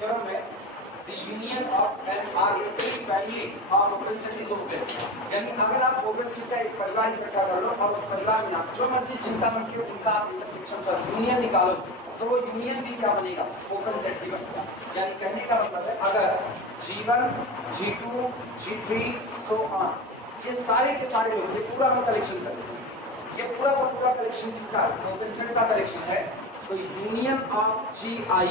Theorem है the union of an arbitrary family of open set is open। यानी अगर आप ओपन सेट का एक परिवार इकट्ठा कर लो और उस परिवार में आप जो मर्जी चिंता मत करो उनका आप इंटरसेक्शन का यूनियन निकालो तो वो यूनियन भी क्या बनेगा, ओपन सेट ही बनेगा। यानी कहने का मतलब है अगर G1 G2 G3 so on ये सारे के सारे लोग ये पूरा हम कलेक्शन कर लेते हैं, ये पूरा का पूरा कलेक्शन किसका ओपन सेट का कलेक्शन है। तो यूनियन ऑफ GI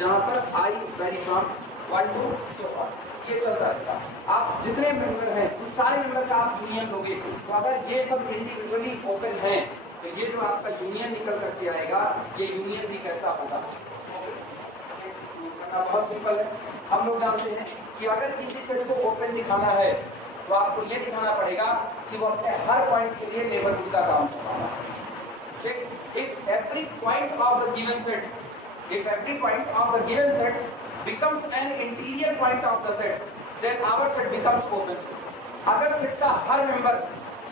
जहां पर I vary from 1 to so on ये चलता रहेगा। आप जितने मेंबर हैं उन सारे मेंबर का आप यूनियन लोगे तो अगर ये सब इंडिविजुअली ओपन है तो ये जो आपका यूनियन निकल करके आएगा ये यूनियन भी कैसा होगा। बहुत सिंपल है, हम लोग जानते हैं कि अगर किसी सेट को ओपन दिखाना है तो आपको ये दिखाना पड़ेगा कि वो अपने हर पॉइंट के लिए नेबरहुड का काम कर रहा है। If every point of the given set becomes an interior point of the set, then our set becomes open set। अगर सेट का हर मेंबर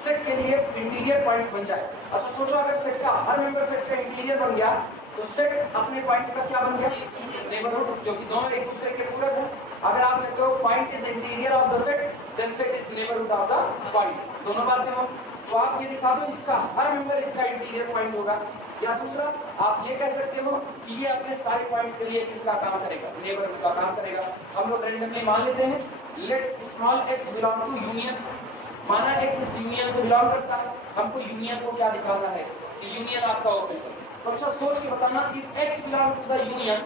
सेट के लिए इंटीरियर पॉइंट बन जाए, अच्छा सोचो अगर सेट का हर मेंबर सेट का इंटीरियर बन गया तो सेट अपने पॉइंट का क्या बन गया, नेबरहुड, जो कि दोनों एक दूसरे के पूरक हैं। अगर आप कहते हो point is interior of the set then set is neighbourhood of the point, दोनों बातें हो तो आप ये दिखा दो इसका हर मेंबर इसका इंटीरियर पॉइंट होगा। या दूसरा आप ये कह सकते हो कि ये अपने सारे पॉइंट के लिए किसका काम करेगा, नेबरहुड का काम करेगा। हम लोग रैंडमली मान लेते हैं let small x belong to union, माना x इस यूनियन से बिलोंग करता है, हमको यूनियन को क्या दिखाना है कि यूनियन आपका ओपन है। तो अच्छा सोच के बताना कि x belong to the union,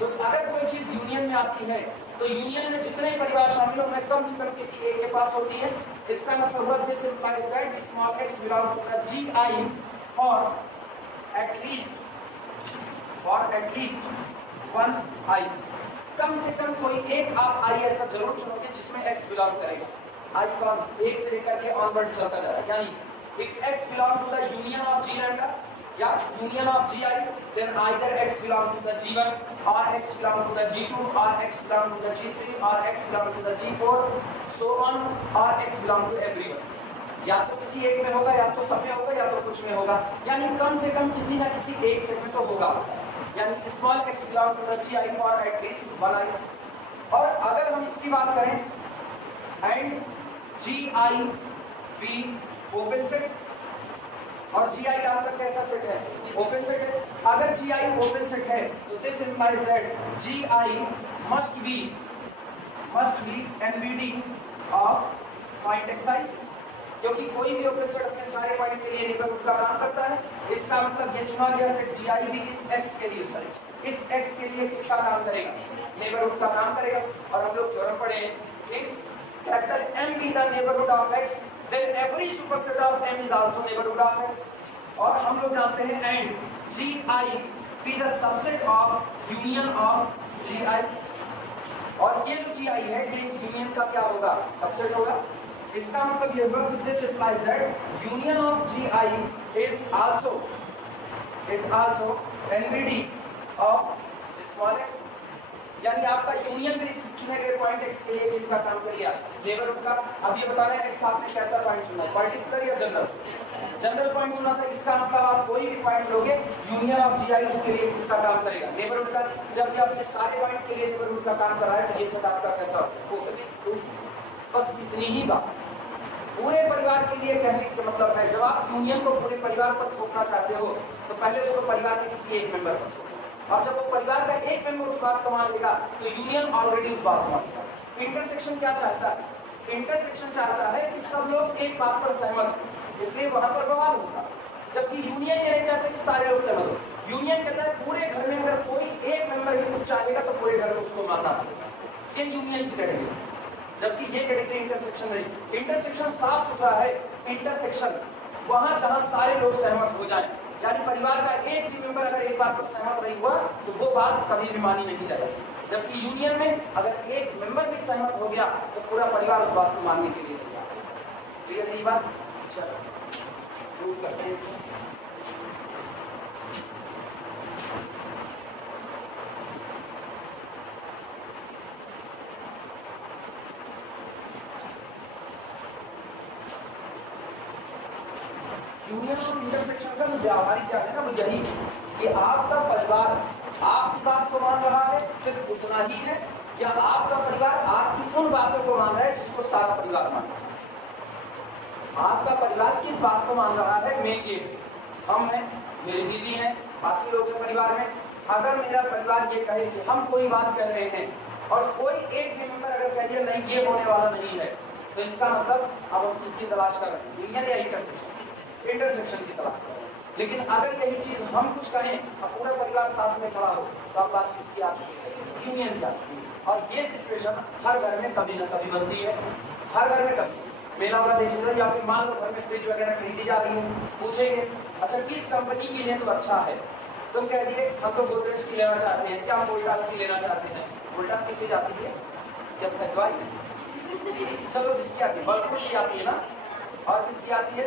तो अगर कोई चीज यूनियन में आती है तो यूनियन में जितने परिवार शामिल होंगे कम से कम किसी एक के पास होती है। इसका मतलब हुआ this implies that small x belong to the GI for at least one I, कम से कम कोई एक आप I ऐसा जरूर चुनोगे जिसमें x बिलोंग करेगा। I कौन, एक से लेकर के ऑनवर्ड चलता जा रहा है। यानी if x belong to the union of G lambda या union of GI, then either x belong to the G1 or x belong to the G2 or x belong to the G3 or x belong to the G4 so on or x belong to everyone। या तो किसी एक में होगा या तो सब में होगा या तो कुछ में होगा, यानी कम से कम किसी ना किसी एक सेट में तो होगा। यानी small x belong to the GI for at least one I। और अगर हम इसकी बात करें and GI be open set और GI आपका कैसा सेट है, ओपन सेट है। अगर GI ओपन सेट है तो this implies that GI must be NBD of point xi, क्योंकि कोई भी ओपन सेट अपने सारे पॉइंट के लिए नेबरहुड का काम करता है। इसका मतलब ये चुना गया सेट GI भी इस x के लिए इस x के लिए किसका काम करेगा, नेबरहुड का काम करेगा। और हम लोग थ्योरम पढ़े if capital M be the neighborhood of x then every superset of M is also neighborhood of x। और हम लोग जानते हैं and GI be the subset of union of GI, और ये जो GI है ये इस यूनियन का क्या होगा, सबसेट होगा। इसका मतलब ये हुआ कि this implies that union of GI is also NBD of small x। यानी आपका यूनियन भी चुने गए पॉइंट x के लिए किसका काम करेगा, नेबरहुड का। अब ये बताना है x आपने कैसा पॉइंट चुना, पर्टिकुलर या जनरल पॉइंट चुना था। इसका मतलब आप कोई भी पॉइंट लोगे यूनियन ऑफ GI उसके लिए किसका काम करेगा, नेबरहुड का। जबकि आपने सारे पॉइंट के लिए नेबरहुड का काम करा है तो ये सेट आपका कैसा होगा। बस इतनी ही बात पूरे परिवार के लिए कहने का मतलब है। जब आप यूनियन को पूरे परिवार पर थोपना चाहते हो तो पहले उसको परिवार के किसी एक मेंबर पर थोपो, और जब वो परिवार का एक मेंबर उस बात को मान लेगा तो यूनियन ऑलरेडी उस बात को मान लेगा। इंटरसेक्शन क्या चाहता है, इंटरसेक्शन चाहता है कि सब लोग एक बात पर सहमत हो, इसलिए वहां पर बवाल होगा। जबकि यूनियन ये नहीं चाहता कि सारे लोग सहमत हो। यूनियन कहता है पूरे घर में अगर कोई एक मेंबर भी कुछ चाहेगा तो पूरे घर में उसको मानना पड़ेगा। ये यूनियन की कैटेगरी, जबकि ये कैटेगरी इंटरसेक्शन नहीं। इंटरसेक्शन साफ सुथरा है, इंटरसेक्शन वहां जहां सारे लोग सहमत हो जाएं, यानी परिवार का एक भी मेंबर अगर एक बात पर सहमत नहीं हुआ तो वो बात कभी भी मानी नहीं जाएगी। जबकि यूनियन में अगर एक मेंबर भी सहमत हो गया तो पूरा परिवार उस बात को मानने के लिए तैयार है। क्लियर है ये बात? चलो प्रूव करते हैं इसको। यूनियन और इंटरसेक्शन का जो व्यावहारिक क्या है ना वो यही कि आपका परिवार आपकी बात को मान रहा है सिर्फ उतना ही है, या आपका परिवार आपकी उन बातों को मान रहा है जिसको सारा परिवार मान रहा है? आपका परिवार किस बात को मान रहा है? मेन ये हम हैं, मेरी बीवी है, बाकी लोग हैं परिवार में। अगर मेरा परिवार ये कहे कि हम कोई बात कह रहे हैं और कोई एक भी मेंबर अगर कह दिया नहीं ये होने वाला नहीं है, तो इसका मतलब अब हम किसकी तलाश कर रहे हैं? यूनियन या इंटरसेक्शन? इंटरसेक्शन की तलाश कर रहे हैं। लेकिन अगर यही चीज हम कुछ कहें और पूरा परिवार साथ में खड़ा हो, तो अब बात किसकी आ चुकी है? यूनियन की आ चुकी है। और ये सिचुएशन हर घर में कभी ना कभी बनती है, हर घर में कभी। मेला वाला देखिएगा, या फिर मान लो घर में फ्रिज वगैरह खरीदी जा रही है, पूछेंगे अच्छा किस कंपनी की लें तो अच्छा है? तुम कह दिए हम तो गोदरेज की लेना चाहते हैं, क्या हम वोल्टास की लेना चाहते हैं? वोल्टास की फ्रिज आती है जब खरीदवाई, चलो जिसकी आती है वर्लपूल की आती है ना, और किसकी आती है?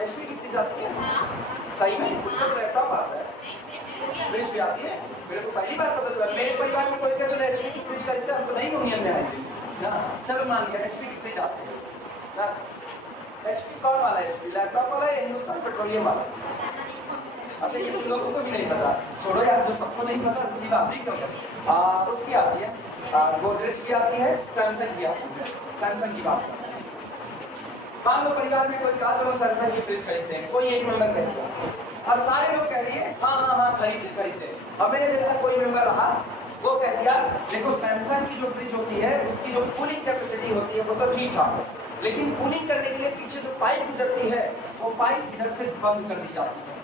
एचपी की फ्रिज आती है। सही में उसका तो लैपटॉप आता है, फ्रिज भी आती है। मेरे को पहली बार पता चला। मेरे परिवार में कोई क्या चलो एचपी की फ्रिज खरीदते, हम तो नहीं यूनियन में आएंगे ना। चलो मान लिया एचपी की फ्रिज आती है ना। एचपी कौन वाला है? एचपी लैपटॉप वाला है, हिंदुस्तान पेट्रोलियम वाला? अच्छा ये तो लोगों को भी नहीं पता, छोड़ो यार, जो सबको नहीं पता उसकी बात ही क्यों करें। उसकी आती है गोदरेज की आती है, सैमसंग की आती है। सैमसंग की बात करते हैं। मान लो परिवार में कोई कहा चलो सैमसंग की फ्रिज खरीदते हैं, कोई एक मेंबर कह दिया और सारे लोग कह दिए हाँ खरीदते। अब मेरे जैसा कोई मेंबर रहा, वो कह दिया देखो सैमसंग की जो फ्रिज होती है उसकी जो कूलिंग कैपेसिटी होती है वो तो ठीक ठाक है, लेकिन कूलिंग करने के लिए पीछे जो पाइप गुजरती है वो पाइप इधर से बंद कर दी जाती है।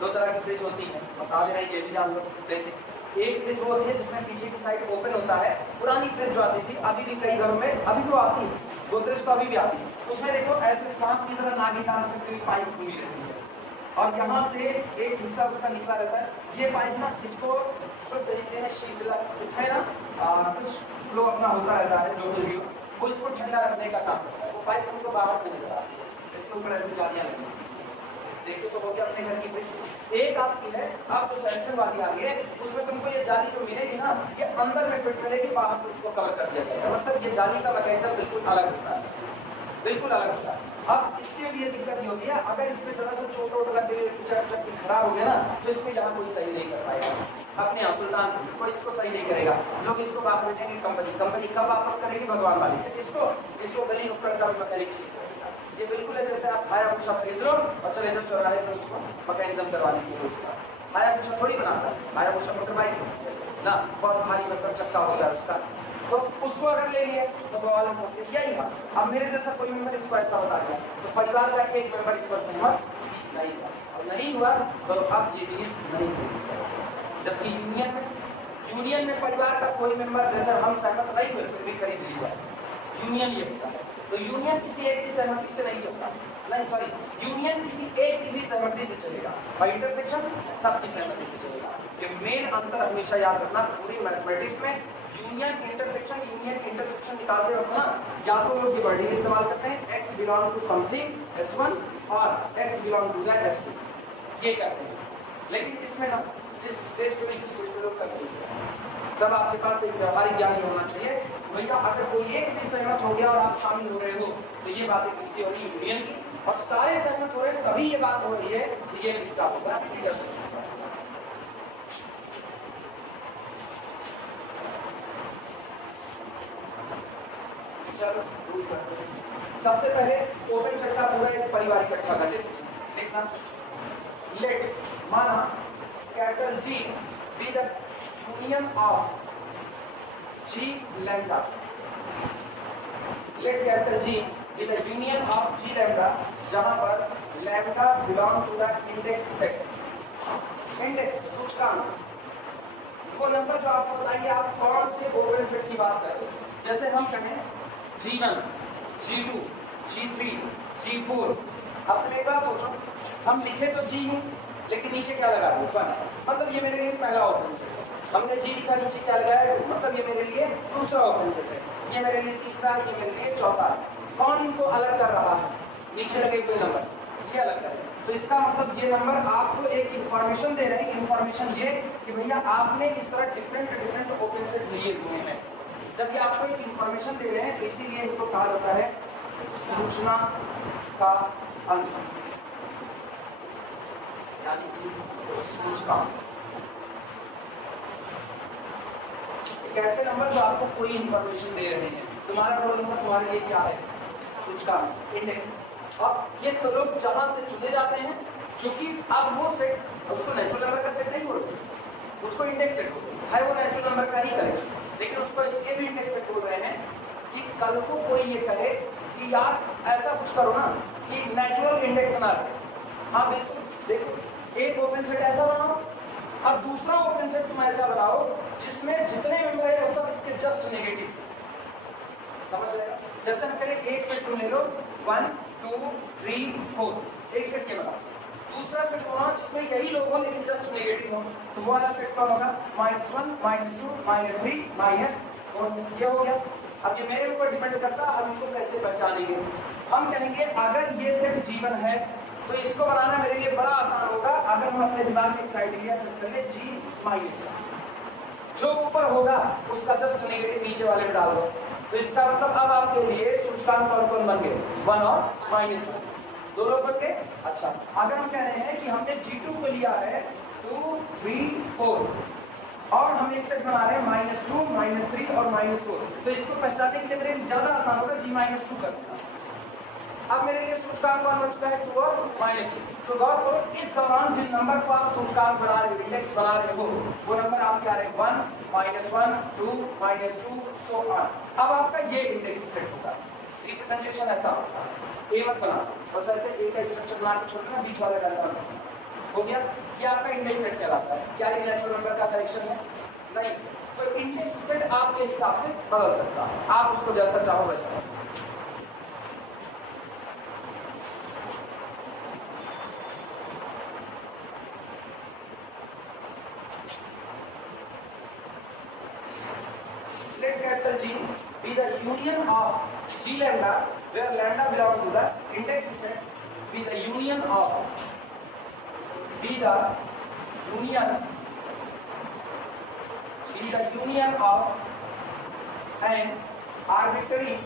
दो तरह की फ्रिज होती है, बता दे रहे हैं, ये भी जान लो बेसिक। एक फ्रिज वो होती है जिसमें पीछे की साइड ओपन होता है, पुरानी फ्रिज जो आती थी, अभी भी कई घरों में अभी भी आती है, गोदरेज तो अभी भी आती है। उसमें देखो ऐसे सांप की तरह नागी डांस करती हुई पाइप घूमी रहती है और यहाँ से एक हिस्सा उसका निकला रहता है। ये पाइप ना इसको शुद्ध तरीके में शीतलक, इसमें ना कुछ फ्लो अपना होता रहता है, जो भी वो इसको ठंडा रखने का काम करता है। वो पाइप उनको बाहर से निकल आती है, इसके ऊपर ऐसे जालियां लगी। देखिए तो हो गया अपने घर की फ्रिज। एक आपकी है, अब जो सैमसंग वाली आ रही है उसमें तुमको ये जाली जो मिलेगी ना, ये अंदर में फिट मिलेगी, बाहर से उसको कवर कर दिया जाएगा। मतलब ये जाली का मैकेनिज्म बिल्कुल अलग होता है, बिल्कुल अलग होता है। अब इसके लिए दिक्कत ये होती है, अगर इसमें जरा सा चोट वोट लग गई, चक्की खराब हो गया ना, तो इसको यहाँ कोई सही नहीं कर पाएगा। अपने यहाँ सुल्तान कोई इसको सही नहीं करेगा, लोग इसको बाहर भेजेंगे कंपनी कब वापस करेगी? भगवान वाली है। इसको गली नुक्कड़ का मैकेनिक ठीक करेगा। ये बिल्कुल है जैसे आप हायाबुसा खरीद लो और चले जाओ चौराहे पर उसको मैकेनिज्म करवाने के लिए। उसका हायाबुसा थोड़ी बनाता है, हायाबुसा मोटर बाइक ना, बहुत भारी मतलब चक्का हो गया उसका, तो उसको अगर ले लिए तो बवाल में फंस गया। यही बात, अब मेरे जैसा कोई मेंबर इसको ऐसा बता दिया तो परिवार का एक मेंबर इस पर सहमत नहीं हुआ, और नहीं हुआ तो अब ये चीज नहीं हुई। जबकि यूनियन में परिवार का कोई मेंबर जैसे हम सहमत नहीं हुए फिर भी खरीद ली जाए, यूनियन ये होता है। तो यूनियन किसी एक की सहमति से नहीं चलता, नहीं सॉरी, यूनियन किसी एक की भी सहमति से चलेगा और इंटरसेक्शन सबकी सहमति से चलेगा। ये मेन अंतर हमेशा याद रखना पूरी मैथमेटिक्स में। यूनियन इंटरसेक्शन निकालते वक्त ना, या तो लोग ये वर्डिंग इस्तेमाल करते हैं x belong to something S1 और x belong to that S2, ये कहते हैं। लेकिन इसमें ना जिस स्टेज पे लोग कंफ्यूज हैं, तब आपके पास एक व्यवहारिक ज्ञान होना चाहिए। भैया अगर कोई एक भी सहमत हो गया और आप शामिल हो रहे हो तो ये बातें किसकी हो रही है? यूनियन की। और सारे सहमत हो रहे हैं तभी ये बात हो रही है कि ये किसका होगा? चलो सबसे पहले ओपन सेट का पूरा एक परिवार इकट्ठा कर लेते हैं। देखना, लेट माना capital G be the union of G lambda. Let capital G be the union of G lambda, जहां पर lambda belong to the index set. Index सूचकांक, वो नंबर जो आपको बताइए आप कौन से ओपन सेट की बात कर रहे हो। जैसे हम कहें G1, G2, G3, G4। अब तुम एक बात सोचो, हम लिखे तो G हूँ लेकिन नीचे क्या लगा दो? 1, मतलब ये मेरे लिए पहला ओपन सेट है। हमने G लिखा, नीचे क्या लगाया? 2, मतलब ये मेरे लिए दूसरा ओपन सेट है। ये मेरे लिए तीसरा है, ये मेरे लिए चौथा है। कौन इनको अलग कर रहा है? नीचे लगे हुए नंबर, ये अलग करें। तो इसका मतलब ये नंबर आपको एक इंफॉर्मेशन दे रहे हैं। इंफॉर्मेशन ये कि भैया आपने इस तरह डिफरेंट ओपन सेट लिए हुए हैं। जब ये आपको एक इंफॉर्मेशन दे रहे हैं तो इसीलिए इनको कहा जाता है सूचना का अंक, यानी कि सूचकांक। कैसे नंबर जो आपको कोई इंफॉर्मेशन दे रहे हैं। तुम्हारा रोल नंबर तुम्हारे लिए क्या है, सूचकांक इंडेक्स। अब ये सब लोग जहां से चुने जाते हैं, क्योंकि अब वो सेट उसको नेचुरल नंबर का सेट नहीं बोलते, उसको इंडेक्स सेट बोलते हैं, है वो नेचुरल नंबर का ही कलेक्शन, लेकिन उसको इसके भी इंडेक्स सेट बोल रहे हैं कि कल को कोई ये कहे कि यार ऐसा कुछ करो ना कि नेचुरल इंडेक्स बना दे। हाँ बिल्कुल, देखो एक ओपन सेट ऐसा बनाओ और दूसरा ओपन सेट तुम ऐसा बनाओ जिसमें जितने मेंबर है वो सब इसके जस्ट नेगेटिव, समझ रहे हो? जैसे हम करें एक सेट तुम ले लो 1 2 3 4, एक सेट के बनाओ, दूसरा सेट बनाओ जिसमें यही लोग हो लेकिन जस्ट नेगेटिव हो, तो वो वाला सेट कौन होगा, -1 -2 -3 -4, ये हो गया। अब ये मेरे ऊपर डिपेंड करता है हम इनको कैसे पहचानेंगे। हम कहेंगे अगर ये सेट जीवन है तो इसको बनाना मेरे लिए बड़ा आसान होगा अगर हम अपने दिमाग में क्राइटेरिया सेट कर ले G-, जो ऊपर होगा उसका जस्ट नेगेटिव नीचे वाले में डाल दो। तो इसका मतलब अब आपके लिए सूचकांक कौन कौन बन गए, 1 और -1, दो लोग बन गए। अच्छा, अगर हम कह रहे हैं कि हमने G2 को लिया है 2 3 4 और हम एक सेट बना रहे हैं -2 -3 और -4, तो इसको पहचानने के लिए मेरे लिए ज्यादा आसान होगा G-2 कर देना। अब मेरे लिए सूचकांक कौन बन चुका है 2 और -2। तो गौर करो इस दौरान जिन नंबर को आप सूचकांक बना रहे हो, इंडेक्स बना रहे हो, वो नंबर आपके आ रहे हैं 1 -1 2 -2 सो ऑन। अब आपका ये इंडेक्स सेट होगा, रिप्रेजेंटेशन ऐसा होगा, ए मत बना बस ऐसे ए का स्ट्रक्चर बना के छोड़ देना, बीच वाले डालना हो गया। ये आपका इंडेक्स सेट कहलाता है। क्या ये नेचुरल नंबर का कलेक्शन है? नहीं। तो इंडेक्स सेट आपके हिसाब से बदल सकता है, आप उसको जैसा चाहो वैसा कर सकते। Let capital G be the union of G lambda, where lambda belongs to the index set, be the union of an arbitrary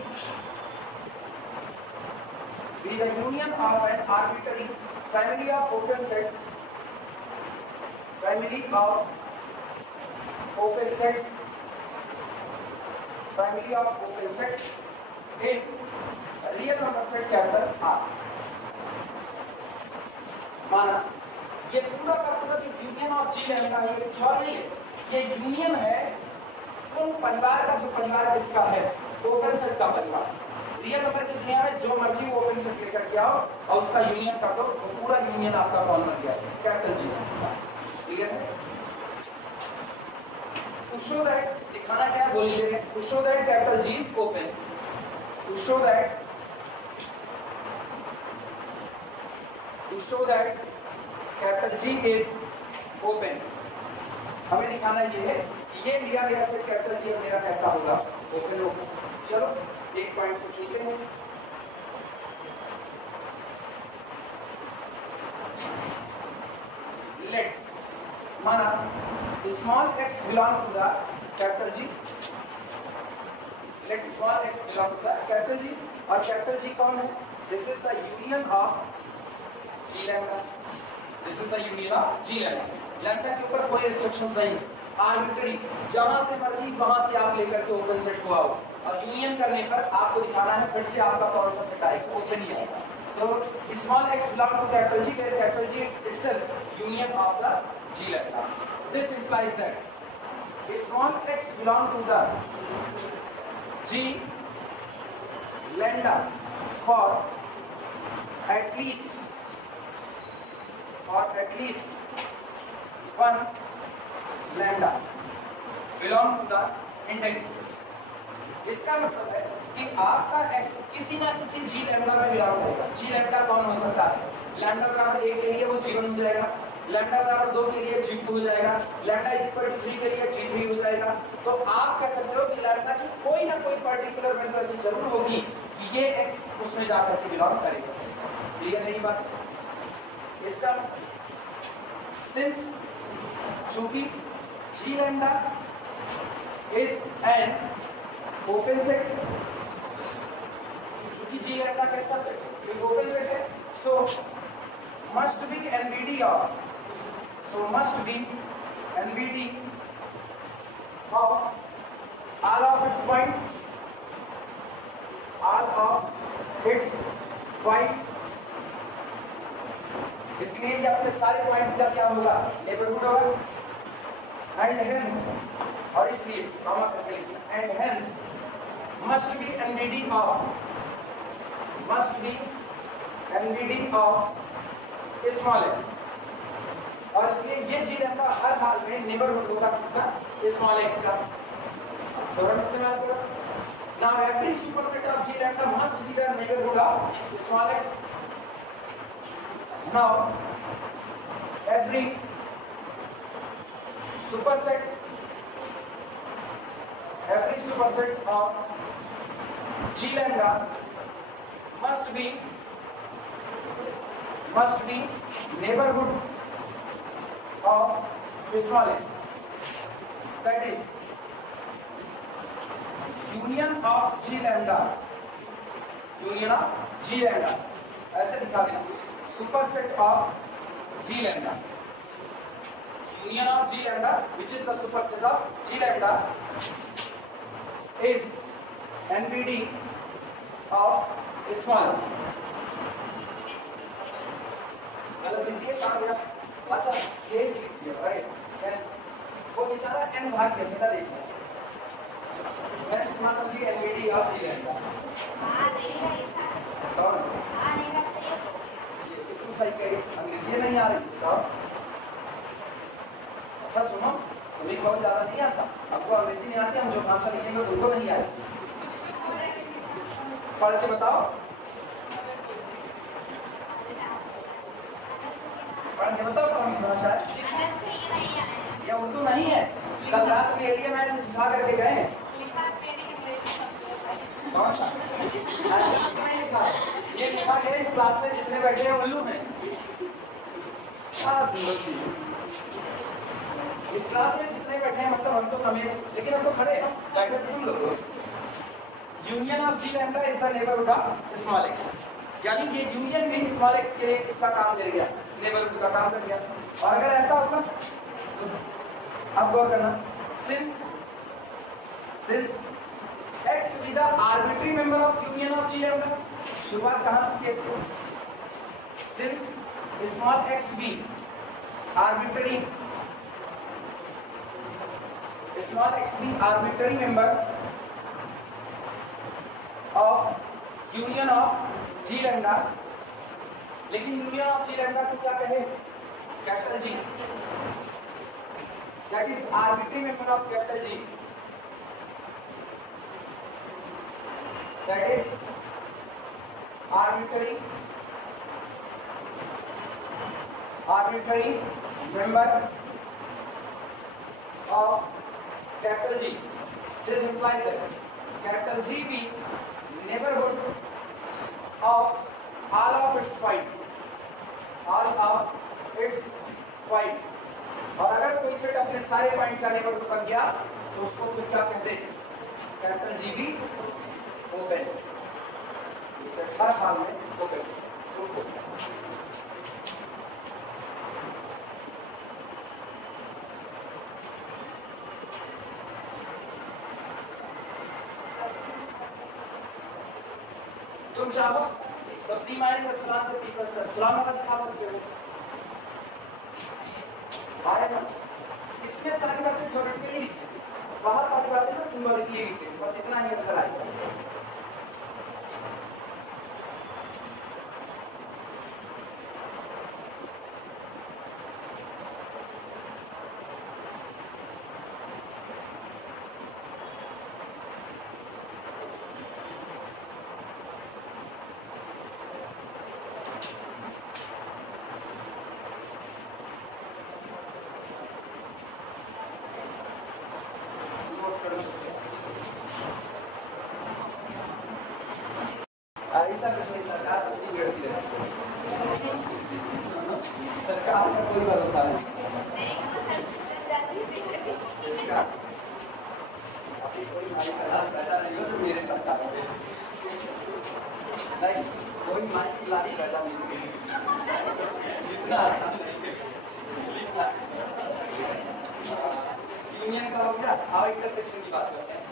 family of open sets in real number set capital R। माना ये पूरा का पूरा जो union of G lambda है ये जो नहीं है, ये यूनियन है उन परिवार का जो परिवार किसका है, ओपन सेट का परिवार। रियल नंबर की दुनिया में जो मर्जी वो ओपन सेट लेकर के आओ और उसका यूनियन कर दो, तो पूरा यूनियन आपका कौन बन गया, कैपिटल जी बन चुका है। क्लियर है? टू शो दैट, दिखाना क्या है बोल दीजिए, to show that capital G is open, to show that capital G is open, हमें दिखाना ये है कि ये लिया गया सेट कैपिटल G मेरा कैसा होगा, ओपन होगा। चलो एक पॉइंट को चुनते हैं। लेट माना small x belong to the capital G, let small x belong to the capital G, और कैपिटल G कौन है, this is the union of G lambda, this is the union of G lambda. Lambda के ऊपर कोई restrictions नहीं, arbitrary जहां से मर्जी वहां से आप लेकर के ओपन सेट को आओ, और यूनियन करने पर आपको दिखाना है फिर से आपका कौन सा सेट आएगा, ओपन ही आएगा। तो small x belong to capital G, where capital G itself union of the G lambda. This implies that small x belong to the G lambda for at least 1 lambda belong to the index set। इसका मतलब है कि आपका x किसी ना किसी G lambda में belong करेगा। G lambda कौन हो सकता है, lambda बराबर 1 के लिए वो G1 हो जाएगा, lambda बराबर 2 के लिए G2 हो जाएगा, lambda इक्वल टू 3 के लिए G3 हो जाएगा। तो आप कह सकते हो कि lambda की कोई ना कोई पर्टिकुलर वैल्यू ऐसी जरूर होगी कि ये x उसमें जाकर के बिलोंग करेगा। क्लियर है ये बात? इसका सिंस चूंकि G lambda is an open set, चूंकि G lambda कैसा सेट है, एक ओपन सेट है, so must be NVD of all of its points, इसलिए ये अपने सारे पॉइंट का क्या होगा, नेबरहुड होगा। एंड हेंस, और इसलिए कॉमा करके लिखिए, and hence must be NBD of small x, और इसलिए ये जी लैम्डा हर हाल में नेबरहुड होगा किसका, स्मॉल एक्स का। थ्योरम इस्तेमाल करो। Now every superset of G lambda must be the neighbourhood of small x. Now every superset of G lambda must be neighborhood of small x, that is union of G lambda ऐसे लिखा देना, superset of G lambda, union of G lambda which is the superset of G lambda is NBD of small x। गलत लिख दिए कहाँ गया, अच्छा case लिख दिया, अरे सेंस वो बेचारा n भाग के मेरा देखो, hence must be NBD of G lambda। कौन ये तुम सही कही, अंग्रेजी नहीं आ रही तो अच्छा सुनो, तुम्हें बहुत ज्यादा नहीं आता, आपको अंग्रेजी नहीं आती, हम जो भाषा लिखेंगे उनको नहीं आएगी, पढ़ के बताओ, पढ़ के बताओ कौन सी भाषा है, या उर्दू नहीं है, कल रात में एरिया मैथ सिखा करके गए, कौन सा नहीं लिखा, ये लिखा गया इस क्लास में जितने बैठे हैं उल्लू हैं, इस क्लास में जितने बैठे हैं मतलब हम तो समेत, लेकिन हम तो खड़े हैं, बैठे तुम लोग। Union of G lambda is the neighbourhood of small x, यानी ये यूनियन भी स्मॉल एक्स के लिए किसका काम दे गया, नेबरहुड का काम कर गया। और अगर ऐसा होगा तो अब गौर करना, since x be the arbitrary member of union of G lambda, शुरुआत कहां से किए थे, since small x be arbitrary member of union of G lambda, लेकिन यूनियन ऑफ G lambda को क्या कहे, capital G, that is arbitrary member of capital G, that is arbitrary member of capital G. This implies that capital G be neighborhood of all of its point, और अगर कोई set अपने सारे point का neighbourhood बन गया तो उसको फिर क्या कहते हैं, कैपिटल G भी ओपन, इसे हर हाल में ओपन। तुम चाहो तो p माइनस एप्सिलॉन से p प्लस एप्सिलॉन वाला दिखा सकते हो, आएगा। इसमें सारी बातें थ्योरेटिकली लिखी, बाहर सारी बातें ना सिंबॉलिकली लिखी, बस इतना ही अंतर आएगा। ऐसा कुछ नहीं, सरकार कुछ नहीं गिरती रहती, सरकार का कोई भरोसा नहीं, अभी कोई भाई पैदा नहीं हो तो मेरे करता नहीं, कोई माई की लानी पैदा नहीं हुई, जितना यूनियन का हो गया। अब इंटरसेक्शन की बात करते हैं,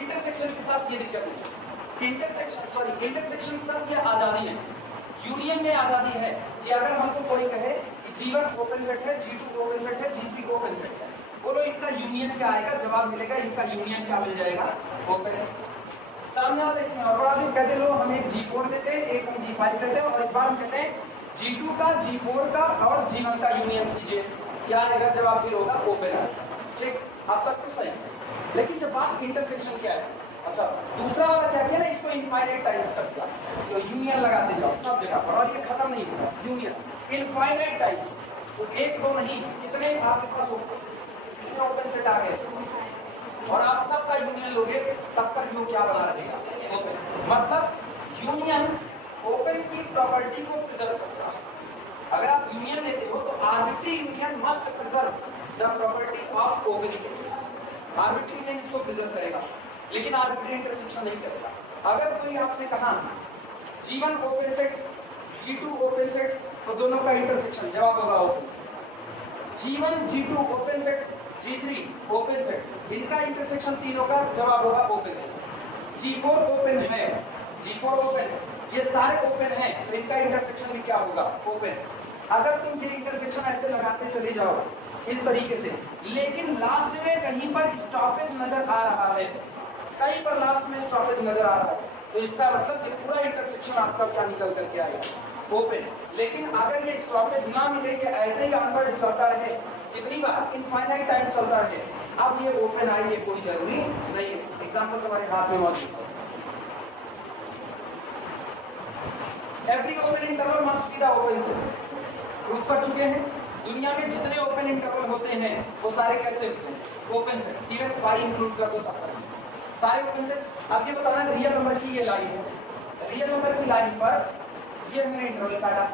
इंटरसेक्शन के साथ ये दिक्कत है, इंटरसेक्शन के साथ ये आजादी है, यूनियन में आजादी है कि अगर हमको कोई कहे कि G1 ओपन सेट है, G2 ओपन सेट है, G3 ओपन सेट है, बोलो इनका यूनियन क्या आएगा, जवाब मिलेगा इनका यूनियन क्या मिल जाएगा, ओपन है। सामने वाले इसमें और आगे कहते लो हम एक G4 लेते हैं, एक हम G5 लेते हैं और इस बार हम कहते हैं G2 का, G4 का और G1 का यूनियन कीजिए, क्या आएगा, जवाब फिर होगा ओपन है। ठीक, अब तक तो सही, लेकिन जब बात इंटरसेक्शन क्या है, अच्छा दूसरा वाला क्या किया ना, इसको इनफाइनाइट टाइम्स कर दिया, तो यूनियन लगाते जाओ सब जगह पर और ये खत्म नहीं होगा, यूनियन इनफाइनाइट टाइम्स, तो एक दो नहीं कितने आपके पास कितने ओपन सेट आ गए और आप सबका यूनियन लोगे तब तक यू क्या बना रहेगा, ओपन। मतलब यूनियन ओपन की प्रॉपर्टी को प्रिजर्व करता है। अगर आप यूनियन लेते हो तो arbitrary union must preserve the property of open set, arbitrary union इसको प्रिजर्व करेगा लेकिन आर्बिट्री इंटरसेक्शन नहीं करेगा। अगर कोई आपसे कहा G1 open set, G2 open set, तो दोनों का इंटरसेक्शन जवाब होगा open set. G1 G2 open set, G3 open set, इनका इंटरसेक्शन तीनों का जवाब होगा ओपन सेट। G4 ओपन है, G4 ओपन, ये सारे ओपन हैं तो इनका इंटरसेक्शन भी क्या होगा, ओपन। अगर तुम ये इंटरसेक्शन ऐसे लगाते चले जाओ इस तरीके से, लेकिन लास्ट में कहीं पर स्टॉपेज नजर आ रहा है, कहीं पर लास्ट में स्टॉपेज नजर आ रहा है, तो इसका मतलब कि पूरा इंटरसेक्शन आपका क्या निकल करके आएगा, ओपन। लेकिन अगर ये स्टॉपेज ना मिले, ये ऐसे ही ऑनवर्ड चलता रहे, कितनी बार, इनफाइनाइट टाइम चलता रहे, अब ये ओपन आई, ये कोई जरूरी नहीं है। एग्जांपल तुम्हारे हाथ में मौजूद है, every open interval must be the open set, proof कर चुके हैं। दुनिया में जितने ओपन इंटरवल होते हैं वो सारे कैसे होते हैं, ओपन सेट, इवन पाई इंक्लूड कर दो तब सारे ओपन सेट। अब ये बताना रियल नंबर की ये लाइन है, रियल नंबर की लाइन पर ये हमने इंटरवल काटा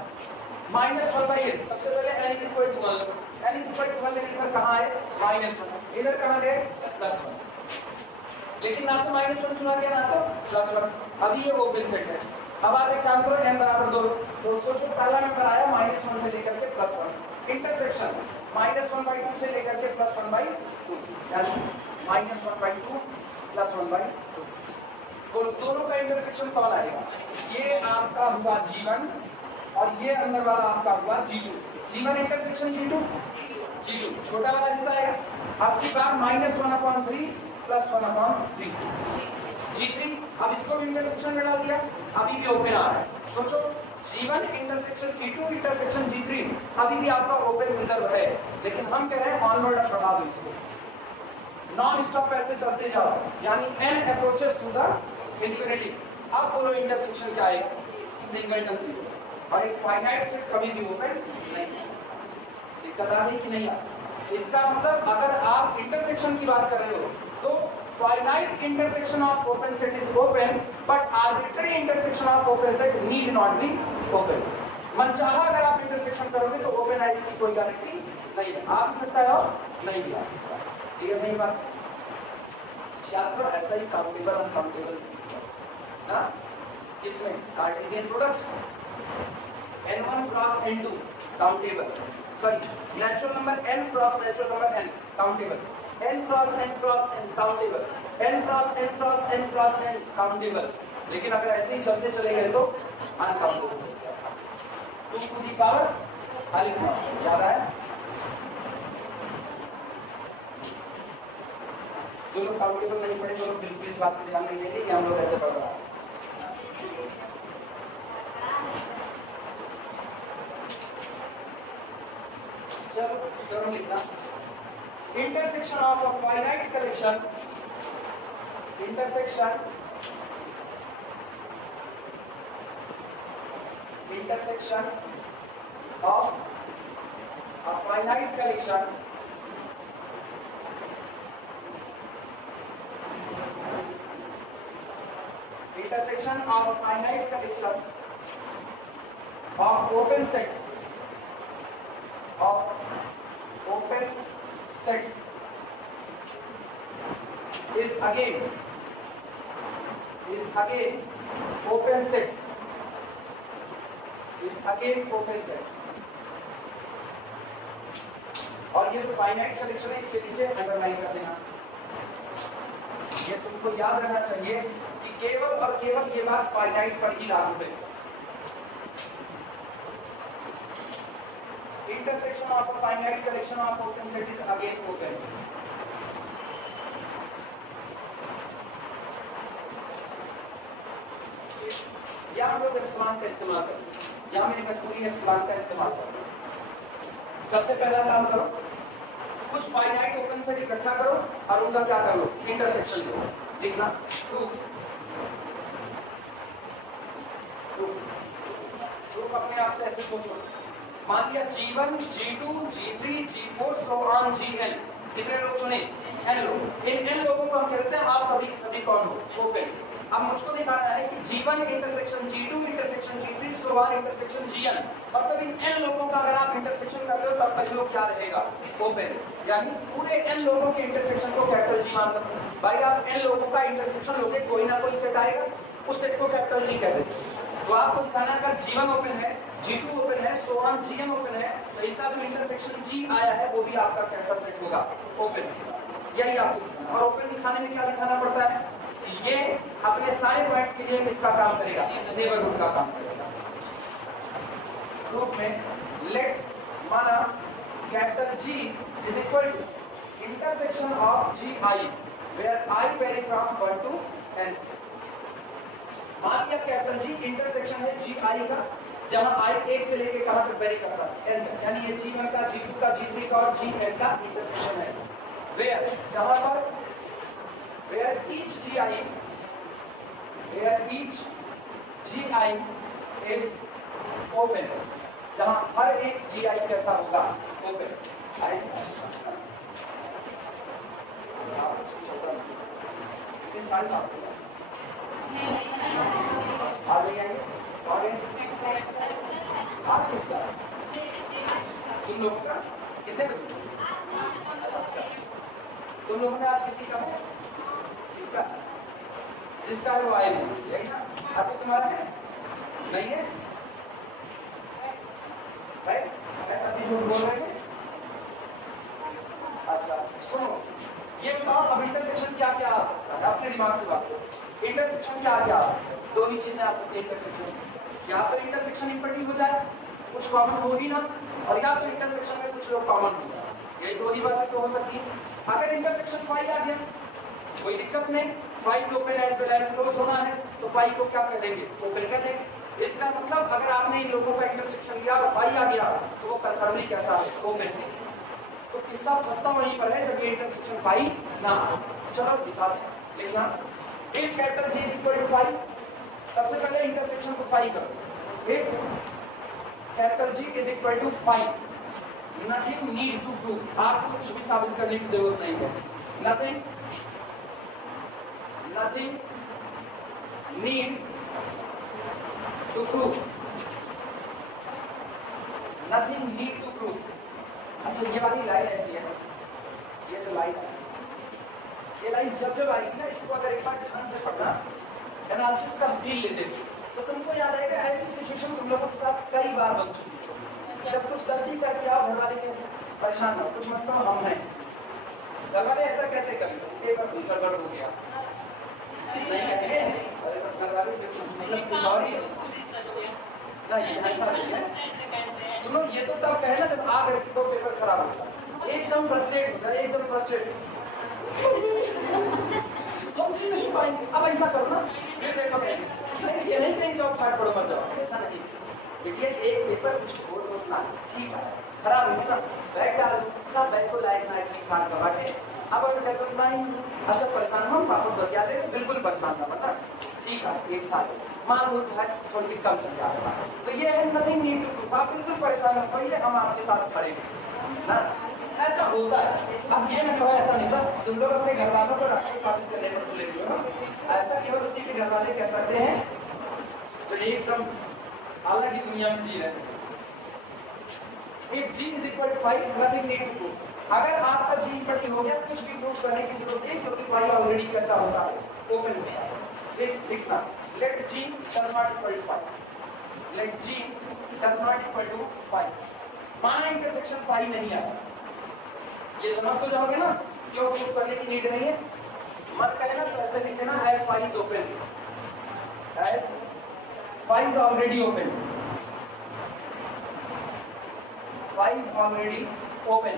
-1/8, सबसे पहले n = 1, n = 1 लेने पर कहाँ है, -1, इधर कहाँ गए, +1, लेकिन ना तो -1 चुना गया ना तो +1। अभी ये ओपन सेट है। अब आप एक काम करो, n बराबर 2, तो सोचो पहला नंबर आया -1 से लेकर के +1, इंटरसेक्शन -1/2 से लेकर के +1/2, यानी -1/2 +1/2, बोलो दोनों का इंटरसेक्शन कौन आएगा, ये आपका हुआ G1 और ये अंदर वाला आपका हुआ G2। G1 इंटरसेक्शन G2 छोटा वाला हिस्सा आएगा। अब की बार -1/3 +1/3 G3। अब इसको भी इंटरसेक्शन में डाल दिया, अभी भी ओपन आ रहा है। सोचो G1 intersection G2 intersection G3, अभी भी आपका ओपन रिजर्व है, लेकिन हम कह रहे हैं ऑनवर्ड अप बढ़ा दो इसको, नॉन स्टॉप ऐसे चलते जाओ, यानी n approaches to the infinity. अब बोलो इंटरसेक्शन क्या है, सिंगलटन जीरो, और एक फाइनाइट सेट कभी भी ओपन नहीं। दिक्कत आ रही कि नहीं आ? इसका मतलब अगर आप इंटरसेक्शन की बात कर रहे हो तो finite intersection of open set is open, but arbitrary intersection of open set need not be open. मनचाहा अगर आप इंटरसेक्शन करोगे तो ओपन आइस की कोई गारंटी नहीं है, आ भी सकता है और नहीं भी आ सकता। क्लियर नहीं बात? छात्र ऐसा ही काउंटेबल अनकाउंटेबल ना, किसमें, Cartesian product n1 cross n2 countable, sorry natural number n cross natural number n countable, n cross n cross n countable, n cross n cross n cross n countable. लेकिन अगर ऐसे ही चलते चले गए तो uncountable. 2 to the power alpha याद है? जो लोग काउंटेबल नहीं पढ़े वो लोग बिल्कुल इस बात पर ध्यान नहीं देंगे कि हम लोग ऐसे पढ़ रहे हैं। चलो जरूर लिखना, intersection of a finite collection, intersection of a finite collection intersection of a finite collection of open sets is again open sets, और ये जो फाइनाइट कलेक्शन है इसके नीचे अंडरलाइन कर देना। ये तुमको याद रहना चाहिए कि केवल और केवल ये बात फाइनाइट पर ही लागू है। Intersection of a finite collection of open set is again open. या हम लोग एप्सिलॉन का इस्तेमाल करें, या मेरी मजबूरी है एप्सिलॉन का इस्तेमाल करें। सबसे पहला काम करो, कुछ फाइनाइट ओपन सेट इकट्ठा करो और उनका क्या कर लो, इंटरसेक्शन लो। लिखना प्रूफ अपने आप से ऐसे सोचो। मान लिया G1, G2, G3, G4 so on Gn, कितने लोग चुने, n लोग। इन n लोगों को हम कहते हैं आप सभी के सभी कौन हो, ओपन। अब मुझको दिखाना है कि G1 intersection G2 intersection G3 so on intersection Gn, मतलब इन n लोगों का अगर आप इंटरसेक्शन करते हो तब परियोग क्या रहेगा, ओपन। यानी पूरे n लोगों के इंटरसेक्शन को कैपिटल G मान लो। भाई आप n लोगों का इंटरसेक्शन लोगे, कोई ना कोई सेट आएगा, उस सेट को कैपिटल G कहते हैं। तो आपको दिखाना है अगर G1 ओपन है, G2 ओपन है, सो ऑन Gn ओपन है, तो इनका जो इंटरसेक्शन G आया है वो भी आपका कैसा सेट होगा, ओपन। यही आपको दिखाना। और ओपन दिखाने में क्या दिखाना पड़ता है, ये अपने सारे पॉइंट के लिए किसका काम करेगा, नेबरहुड का काम करेगा। प्रूफ में लेट माना capital G is equal to intersection of Gi where I vary from 1 to n। मान लिया कैपिटल G इंटरसेक्शन है Gi का, जहां I 1 से लेके कहां तक वेरी करता है, n तक। यानी ये G1 का, G2 का, G3 का और Gn का इंटरसेक्शन है। वेयर जहां पर where each Gi is open, जहां हर एक Gi कैसा होगा, ओपन। आज किसका, तुम लोगों का कितने बजे, तुम लोगों ने आज किसी का है, किसका, जिसका है वो आए नहीं, यही ना। अभी तुम्हारा है नहीं है, राइट? अभी झूठ बोल रहे हैं। अच्छा सुनो, ये बताओ अब इंटरसेक्शन क्या क्या आ सकता है, अपने दिमाग से बात करो। इंटरसेक्शन क्या क्या आ सकता है, दो ही चीजें आ सकती है इंटरसेक्शन। या तो इंटरसेक्शन इम्पटी हो जाए, कुछ कॉमन हो ही ना, और या तो इंटरसेक्शन में कुछ लोग कॉमन हो जाए। यही दो ही बातें तो हो सकती है। अगर इंटरसेक्शन फाई आ गया कोई दिक्कत नहीं, phi open as well as close होना है तो फाई को क्या कर देंगे, ओपन कर देंगे। इसका मतलब अगर आपने इन लोगों का इंटरसेक्शन लिया और फाई आ गया तो वो कंफर्मली कैसा है, ओपन। तो किस्सा फंसता वहीं पर है जब ये इंटरसेक्शन फाई ना हो। चलो दिखा लिखना, if capital G is equal to phi, सबसे पहले इंटरसेक्शन को फाई करो। If capital G is equal to phi, nothing need to prove, आपको कुछ भी साबित करने की जरूरत नहीं है। Nothing need to prove, nothing need to prove। अच्छा ये वाली लाइन ऐसी है, ये जो लाइन है, ये लाइन जब जब आएगी ना, इसको अगर एक बार ध्यान से पढ़ना, एनालिसिस का फील लेते तो तुमको याद आएगा ऐसी सिचुएशन तुम लोगों के साथ कई बार बन चुकी है। जब कुछ गलती करके आओ, घर वाले के परेशान हो, कुछ मतलब हम हैं, घर वाले ऐसा कहते कभी एक बार कोई गड़बड़ हो गया नहीं कहेंगे, अरे घर वाले मतलब कुछ और ही है नहीं, ऐसा नहीं है। सुनो ये तो तब कहे ना जब आ लड़की को पेपर खराब होगा, एकदम फ्रस्ट्रेट हो जाए, एकदम फ्रस्ट्रेट हम जी नहीं पाएंगे। अब ऐसा करो ना, फिर देखो नहीं, ये नहीं कहीं जॉब फाट पड़ो मर जाओ, ऐसा नहीं। देखिए एक पेपर कुछ बोल बोलना ठीक है, खराब हो गया बैग डाल दो, बैग को लाइट ना ठीक ठाक करवा के, अब अगर डेवलप नहीं अच्छा परेशान हम वापस बतिया ले, बिल्कुल परेशान ना बता, ठीक है एक साल मान लो है थोड़ी सी कम चल जाएगा, तो ये है नथिंग नीड टू प्रूव, आप बिल्कुल परेशान मत होइए, हम आपके साथ खड़े हैं ना। ऐसा होता है। अब ये मैं कहो ऐसा नहीं था, तुम लोग अपने घर वालों को राक्षस साबित करने में तुले हुए हो, ऐसा केवल उसी के घर वाले कह सकते हैं तो एकदम अलग ही दुनिया में जी रहे हैं। If G is equal to 5, nothing need to prove. अगर आपका G इक्वल हो गया, कुछ भी प्रूव करने की जरूरत नहीं, क्योंकि 5 ऑलरेडी कैसा होता है, ओपन होता है। लिखना let G does not equal to 5, let G does not equel to 5। माना इंटरसेक्शन 5 नहीं आया, ये समझ तो जाओगे ना, क्यों प्रूफ करने की नीड नहीं है। मत कहना तो ऐसे लिख देना as phi is open, as phi is already open, phi is already open.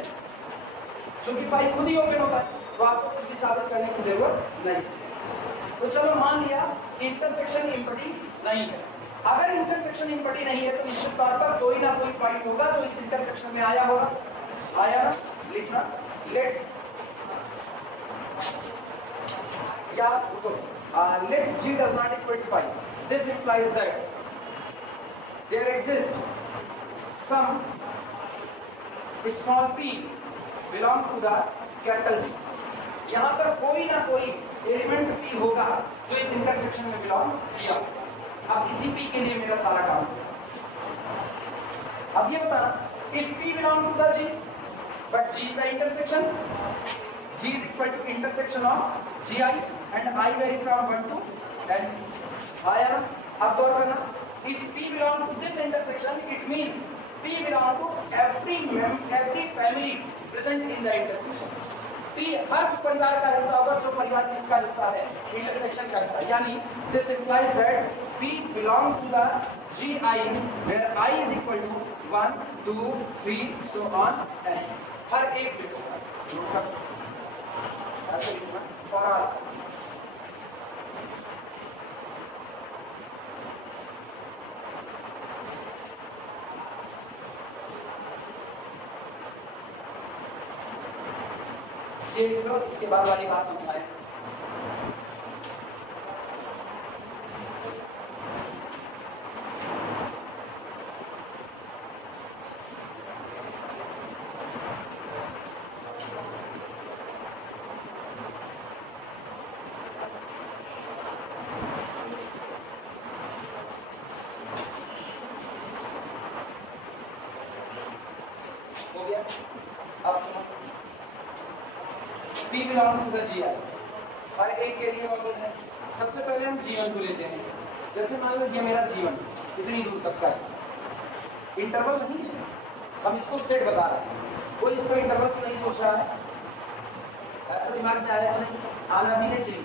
क्योंकि फाइल खुद ही ओपन होता है तो आपको कुछ भी साबित करने की जरूरत नहीं। तो चलो मान लिया इंटरसेक्शन इम्पटी नहीं है। अगर इंटरसेक्शन इम्पटी नहीं है तो निश्चित तौर पर कोई ना कोई पॉइंट होगा जो इस इंटरसेक्शन में आया होगा। आया ना, लिखना लेट या let g does not equal to 5. This implies that there exists some small p belong to the capital G. यहाँ पर कोई ना कोई एलिमेंट p होगा जो इस इंटरसेक्शन में बिलोंग किया। अब इसी p के लिए मेरा सारा काम। अब ये बताना if p belong to the G but G is the intersection, G is equal to intersection of Gi and I vary from 1 to n. आया ना? अब गौर करना, if p belong to this intersection, it means p belong to every family present in the intersection. p हर परिवार का हिस्सा होगा जो परिवार किसका हिस्सा है, इंटरसेक्शन का हिस्सा। यानी this implies that p belong to the Gi where I is equal to 1, 2, 3 so on n. हर एक बिट होगा ऐसे लिखना for all। ये लिख लो, इसके बाद वाली बात समझाएं। हो गया? अब सुनो, P belong to the Gi हर एक के लिए मौजूद है। सबसे पहले हम G1 को लेते हैं। जैसे मान लो ये मेरा G1 इतनी दूर तक का है, इंटरवल नहीं है, हम इसको सेट बता रहे हैं। कोई इसको इंटरवल तो नहीं सोच रहा है, ऐसा दिमाग में आया नहीं, आना भी नहीं चाहिए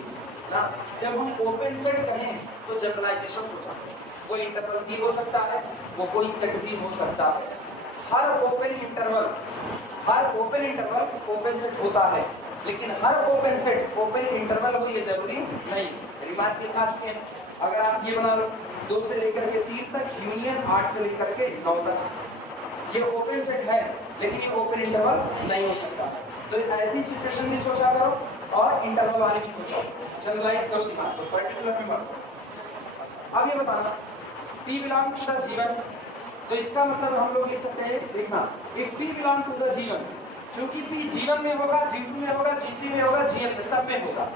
ना। जब हम ओपन सेट कहें तो जनरलाइजेशन सोचा, वो इंटरवल भी हो सकता है, वो कोई सेट भी हो सकता है। हर ओपन इंटरवल ओपन सेट होता है, लेकिन हर ओपन सेट ओपन इंटरवल हो ये जरूरी नहीं। रिमार्क लिखा चुके हैं। अगर आप ये बना लो 2 से लेकर के 3 तक यूनियन 8 से लेकर के 9 तक, ये ओपन सेट है लेकिन ये ओपन इंटरवल नहीं हो सकता। तो ऐसी सिचुएशन भी सोचा करो और इंटरवल वाले भी सोचो, जनरलाइज करो दिमाग को, पर्टिकुलर में मत। अब ये बताना P belong to the G1, तो इसका मतलब हम लोग लिख सकते हैं, देखना if P belong to the G1, चूंकि P G1 में होगा, G2 में होगा, G3 में होगा, Gn में सब में होगा।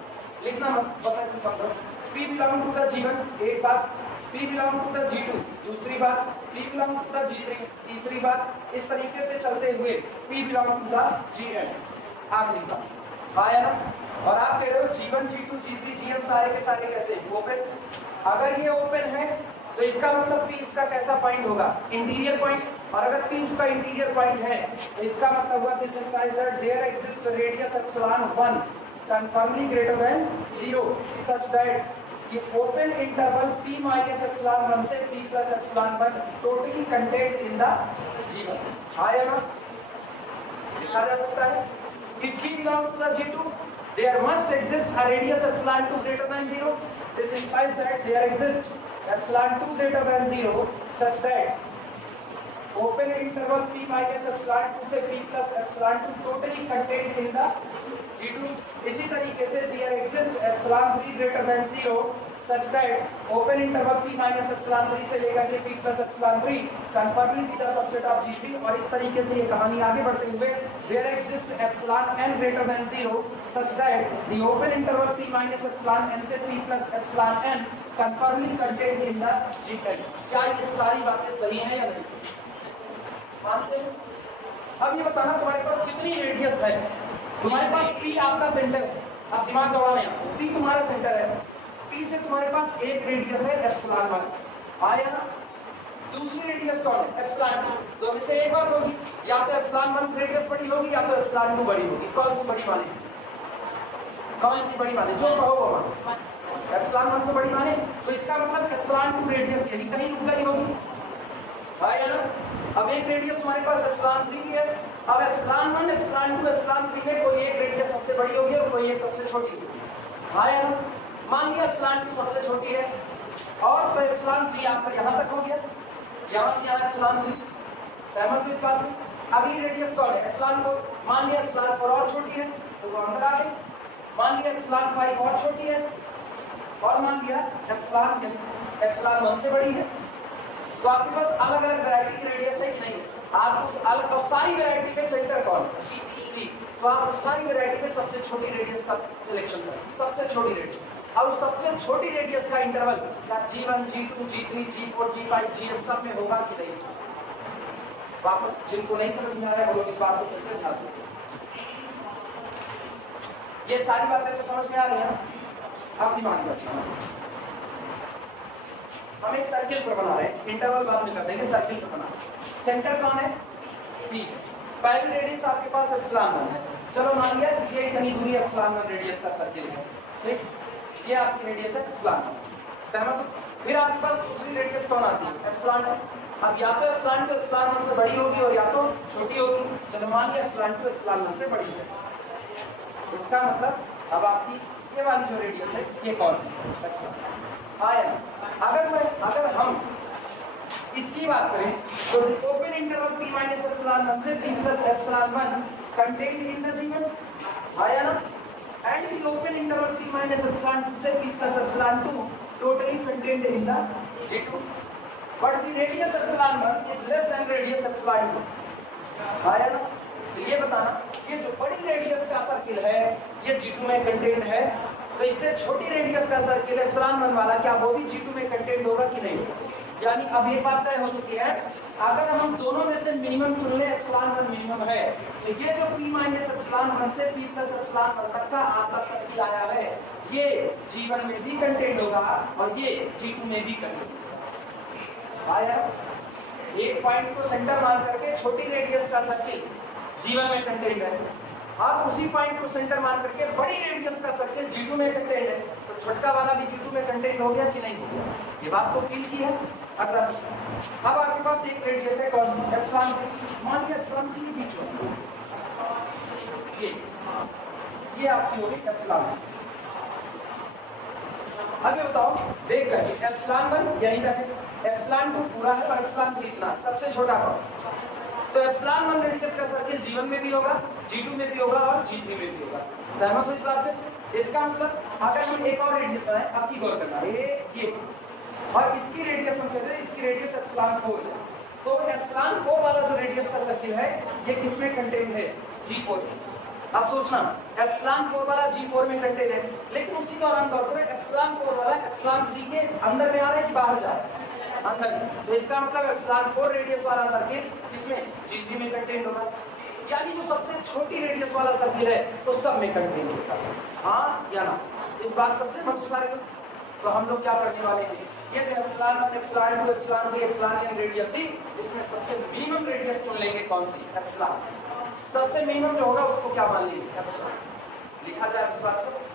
लिखना मत, बस ऐसे समझो। P belong to the G1 एक बात, P belong to the G2 दूसरी बात, P belong to the G3 तीसरी बात। इस तरीके से चलते हुए P belong to the Gn आखिरी बात। आया ना? और आप कह रहे हो G1, G2, G3, Gn सारे के सारे कैसे ओपन? अगर ये ओपन है तो इसका मतलब P इसका कैसा पॉइंट होगा, इंटीरियर पॉइंट। और अगर P उसका इंटीरियर पॉइंट है तो इसका मतलब हुआ this implies that there exist radius epsilon 1 conformally greater than 0 such that कि open interval P minus epsilon 1 से P plus epsilon 1 totally contained in the G1। आया ना? लिखा जा सकता है if P belongs to the G2 there must exist a radius epsilon 2 greater than 0. This implies that there exists epsilon 2 greater than 0 such that open interval P minus epsilon 2 से P plus epsilon 2 totally contained in the G2। इसी तरीके से there exists epsilon 3 greater than 0 such that open interval P minus epsilon 3 से लेकर के P plus epsilon 3 conforming to the subset of G3। और इस तरीके से ये कहानी आगे बढ़ते हुए there exists epsilon n greater than 0 such that the open interval P minus epsilon n से P plus epsilon n conforming contained in the G10। क्या ये सारी बातें सही हैं या नहीं मानते हैं? अब ये बताना तुम्हारे पास कितनी रेडियस है। तुम्हारे पास P आपका सेंटर है, आप दिमाग दौड़ा लें, P तुम्हारा सेंटर है, P से तुम्हारे पास एक रेडियस है एप्सिलॉन 1। आया ना? दूसरी रेडियस कौन है? एप्सिलॉन 2। तो इससे एक बात होगी, या तो एप्सिलॉन 1 रेडियस बड़ी होगी या तो एप्सिलॉन 2 बड़ी होगी। कौन सी बड़ी माने? कौन सी बड़ी माने? जो कहो वो माने। एप्सिलॉन 1 को बड़ी माने, तो इसका मतलब एप्सिलॉन 2 रेडियस यही कहीं रुक गई होगी, है ना? अब एक रेडियस तुम्हारे पास एप्सिलॉन 3 की है। अब एप्सिलॉन 1, एप्सिलॉन 2, एप्सिलॉन 3 में कोई एक रेडियस सबसे बड़ी होगी और कोई एक सबसे छोटी होगी, है ना? मान लिया एप्सिलॉन 2 सबसे छोटी है और तो एप्सिलॉन 3 आपका यहाँ तक हो गया, यहाँ से यहाँ एप्सिलॉन 3। सहमत हो इस बात से? अगली रेडियस कौन है? एप्सिलॉन 4। मान लिया एप्सिलॉन 4 और छोटी है तो वो अंदर आ गई। मान लिया एप्सिलॉन 5 और छोटी है और मान लिया एप्सिलॉन 1 से बड़ी है। तो आपके पास अलग अलग वैरायटी की रेडियस है कि नहीं? आप उस अलग और सारी वैरायटी के सेंटर कौन है? तो आप उस सारी वैरायटी में सबसे छोटी रेडियस का सिलेक्शन करें, सबसे छोटी रेडियस। अब सबसे छोटी रेडियस का इंटरवल या G1, G2, G3, G4, G5, Gn सब में होगा कि नहीं? वापस जिनको नहीं समझ में आ रहा है वो लोग इस बात को फिर से ध्यान दें। ये सारी बातें तो समझ में आ रही है? अब दिमाग में रखना, हम एक सर्किल पर बना रहे हैं, इंटरवल बाद में कर देंगे, सर्किल पर बना। सेंटर कौन है? P। पहली रेडियस आपके पास एप्सिलॉन 1 है। चलो मान लिया ये इतनी दूरी एप्सिलॉन 1 रेडियस का सर्किल है, ठीक? ये आपकी रेडियस है एप्सिलॉन 1। सहमत हो? फिर आपके पास दूसरी रेडियस कौन आती है? एप्सिलॉन 2। अब या तो एप्सिलॉन 2 एप्सिलॉन 1 से बड़ी होगी और या तो छोटी होगी। चलो मान लिया एप्सिलॉन 2 एप्सिलॉन 1 से बड़ी है। इसका मतलब अब आपकी ये वाली जो रेडियस है ये कौन है? आया। अगर हम इसकी बात करें तो open interval P minus epsilon 1 से P plus epsilon 1 contained in the G1, आया ना? And the open interval P minus epsilon 2 से P plus epsilon 2 totally contained in the G2, but the radius epsilon 1 is less than radius epsilon 2, आया ना? तो ये बताना ये जो बड़ी रेडियस का सर्किल है ये G2 में कंटेन्ड है, तो इससे छोटी रेडियस का सर्किल एप्सिलॉन 1 वाला क्या वो भी G2 में कंटेन्ड होगा कि नहीं? यानी अब ये बात तय हो चुकी है, अगर हम दोनों में से मिनिमम चुन ले, एप्सिलॉन 1 मिनिमम है, तो ये जो P माइनस एप्सिलॉन 1 से P प्लस एप्सिलॉन 1 तक का आपका सर्किल आया है ये G1 में भी कंटेन्ड होगा और ये G2 में भी कंटेन्ड आया। एक पॉइंट को सेंटर मान करके छोटी रेडियस का सर्किल G1 में कंटेन्ड है और उसी पॉइंट को सेंटर मान करके बड़ी रेडियस का सर्किल G2 में कंटेन्ड है, तो छोटका वाला भी G2 में कंटेन्ड हो गया कि नहीं हो गया? ये बात तो फील की है। अगर अब आपके पास एक रेडियस है कौन सी? एप्सिलॉन 3। मान लिया एप्सिलॉन 3 के बीच में ये आपकी होगी एप्सिलॉन 1। अब ये बताओ देख करके एप्सिलॉन 1 यही तक है, एप्सिलॉन 2 पूरा है और एप्सिलॉन 3 इतना, सबसे छोटा कौन? तो एप्सिलॉन 1 रेडियस का सर्किल G1 में भी होगा, G2 में भी होगा और G3 में भी होगा। सहमत हो इस बात से? इसका मतलब अगर हम एक और रेडियस बनाए, आपकी गौर करना ये और इसकी रेडियस हम कहते हैं इसकी रेडियस एप्सिलॉन 4 है, तो एप्सिलॉन 4 वाला जो रेडियस का सर्किल है ये किसमें कंटेन्ड है? G4 में। अब सोचना एप्सिलॉन 4 वाला G4 में कंटेन्ड है, लेकिन उसी दौरान तौर पर एप्सिलॉन 4 वाला एप्सिलॉन 3 के अंदर में आ रहा है कि बाहर जा रहा है? अंदर। तो इसका मतलब एप्सिलॉन 4 रेडियस वाला सर्किल किसमें? G3 में कंटेन्ड होगा। यानी जो सबसे छोटी रेडियस वाला सर्किल है तो सब में कंटेन्ड होगा, हाँ या ना? इस बात पर सहमत हो सारे लोग? तो हम लोग क्या करने वाले हैं, ये जो epsilon 1, epsilon 2, epsilon 3, epsilon n radius थी, इसमें सबसे मिनिमम रेडियस चुन लेंगे कौन सी? एप्सिलॉन। सबसे मिनिमम जो होगा उसको क्या मान लेंगे? एप्सिलॉन। लिखा जाए इस बात को।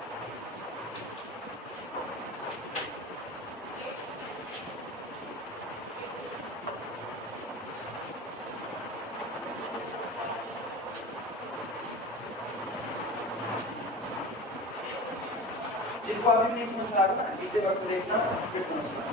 जिनको अभी नहीं समझ आ रहा है जितने वक्त देखना फिर समझना।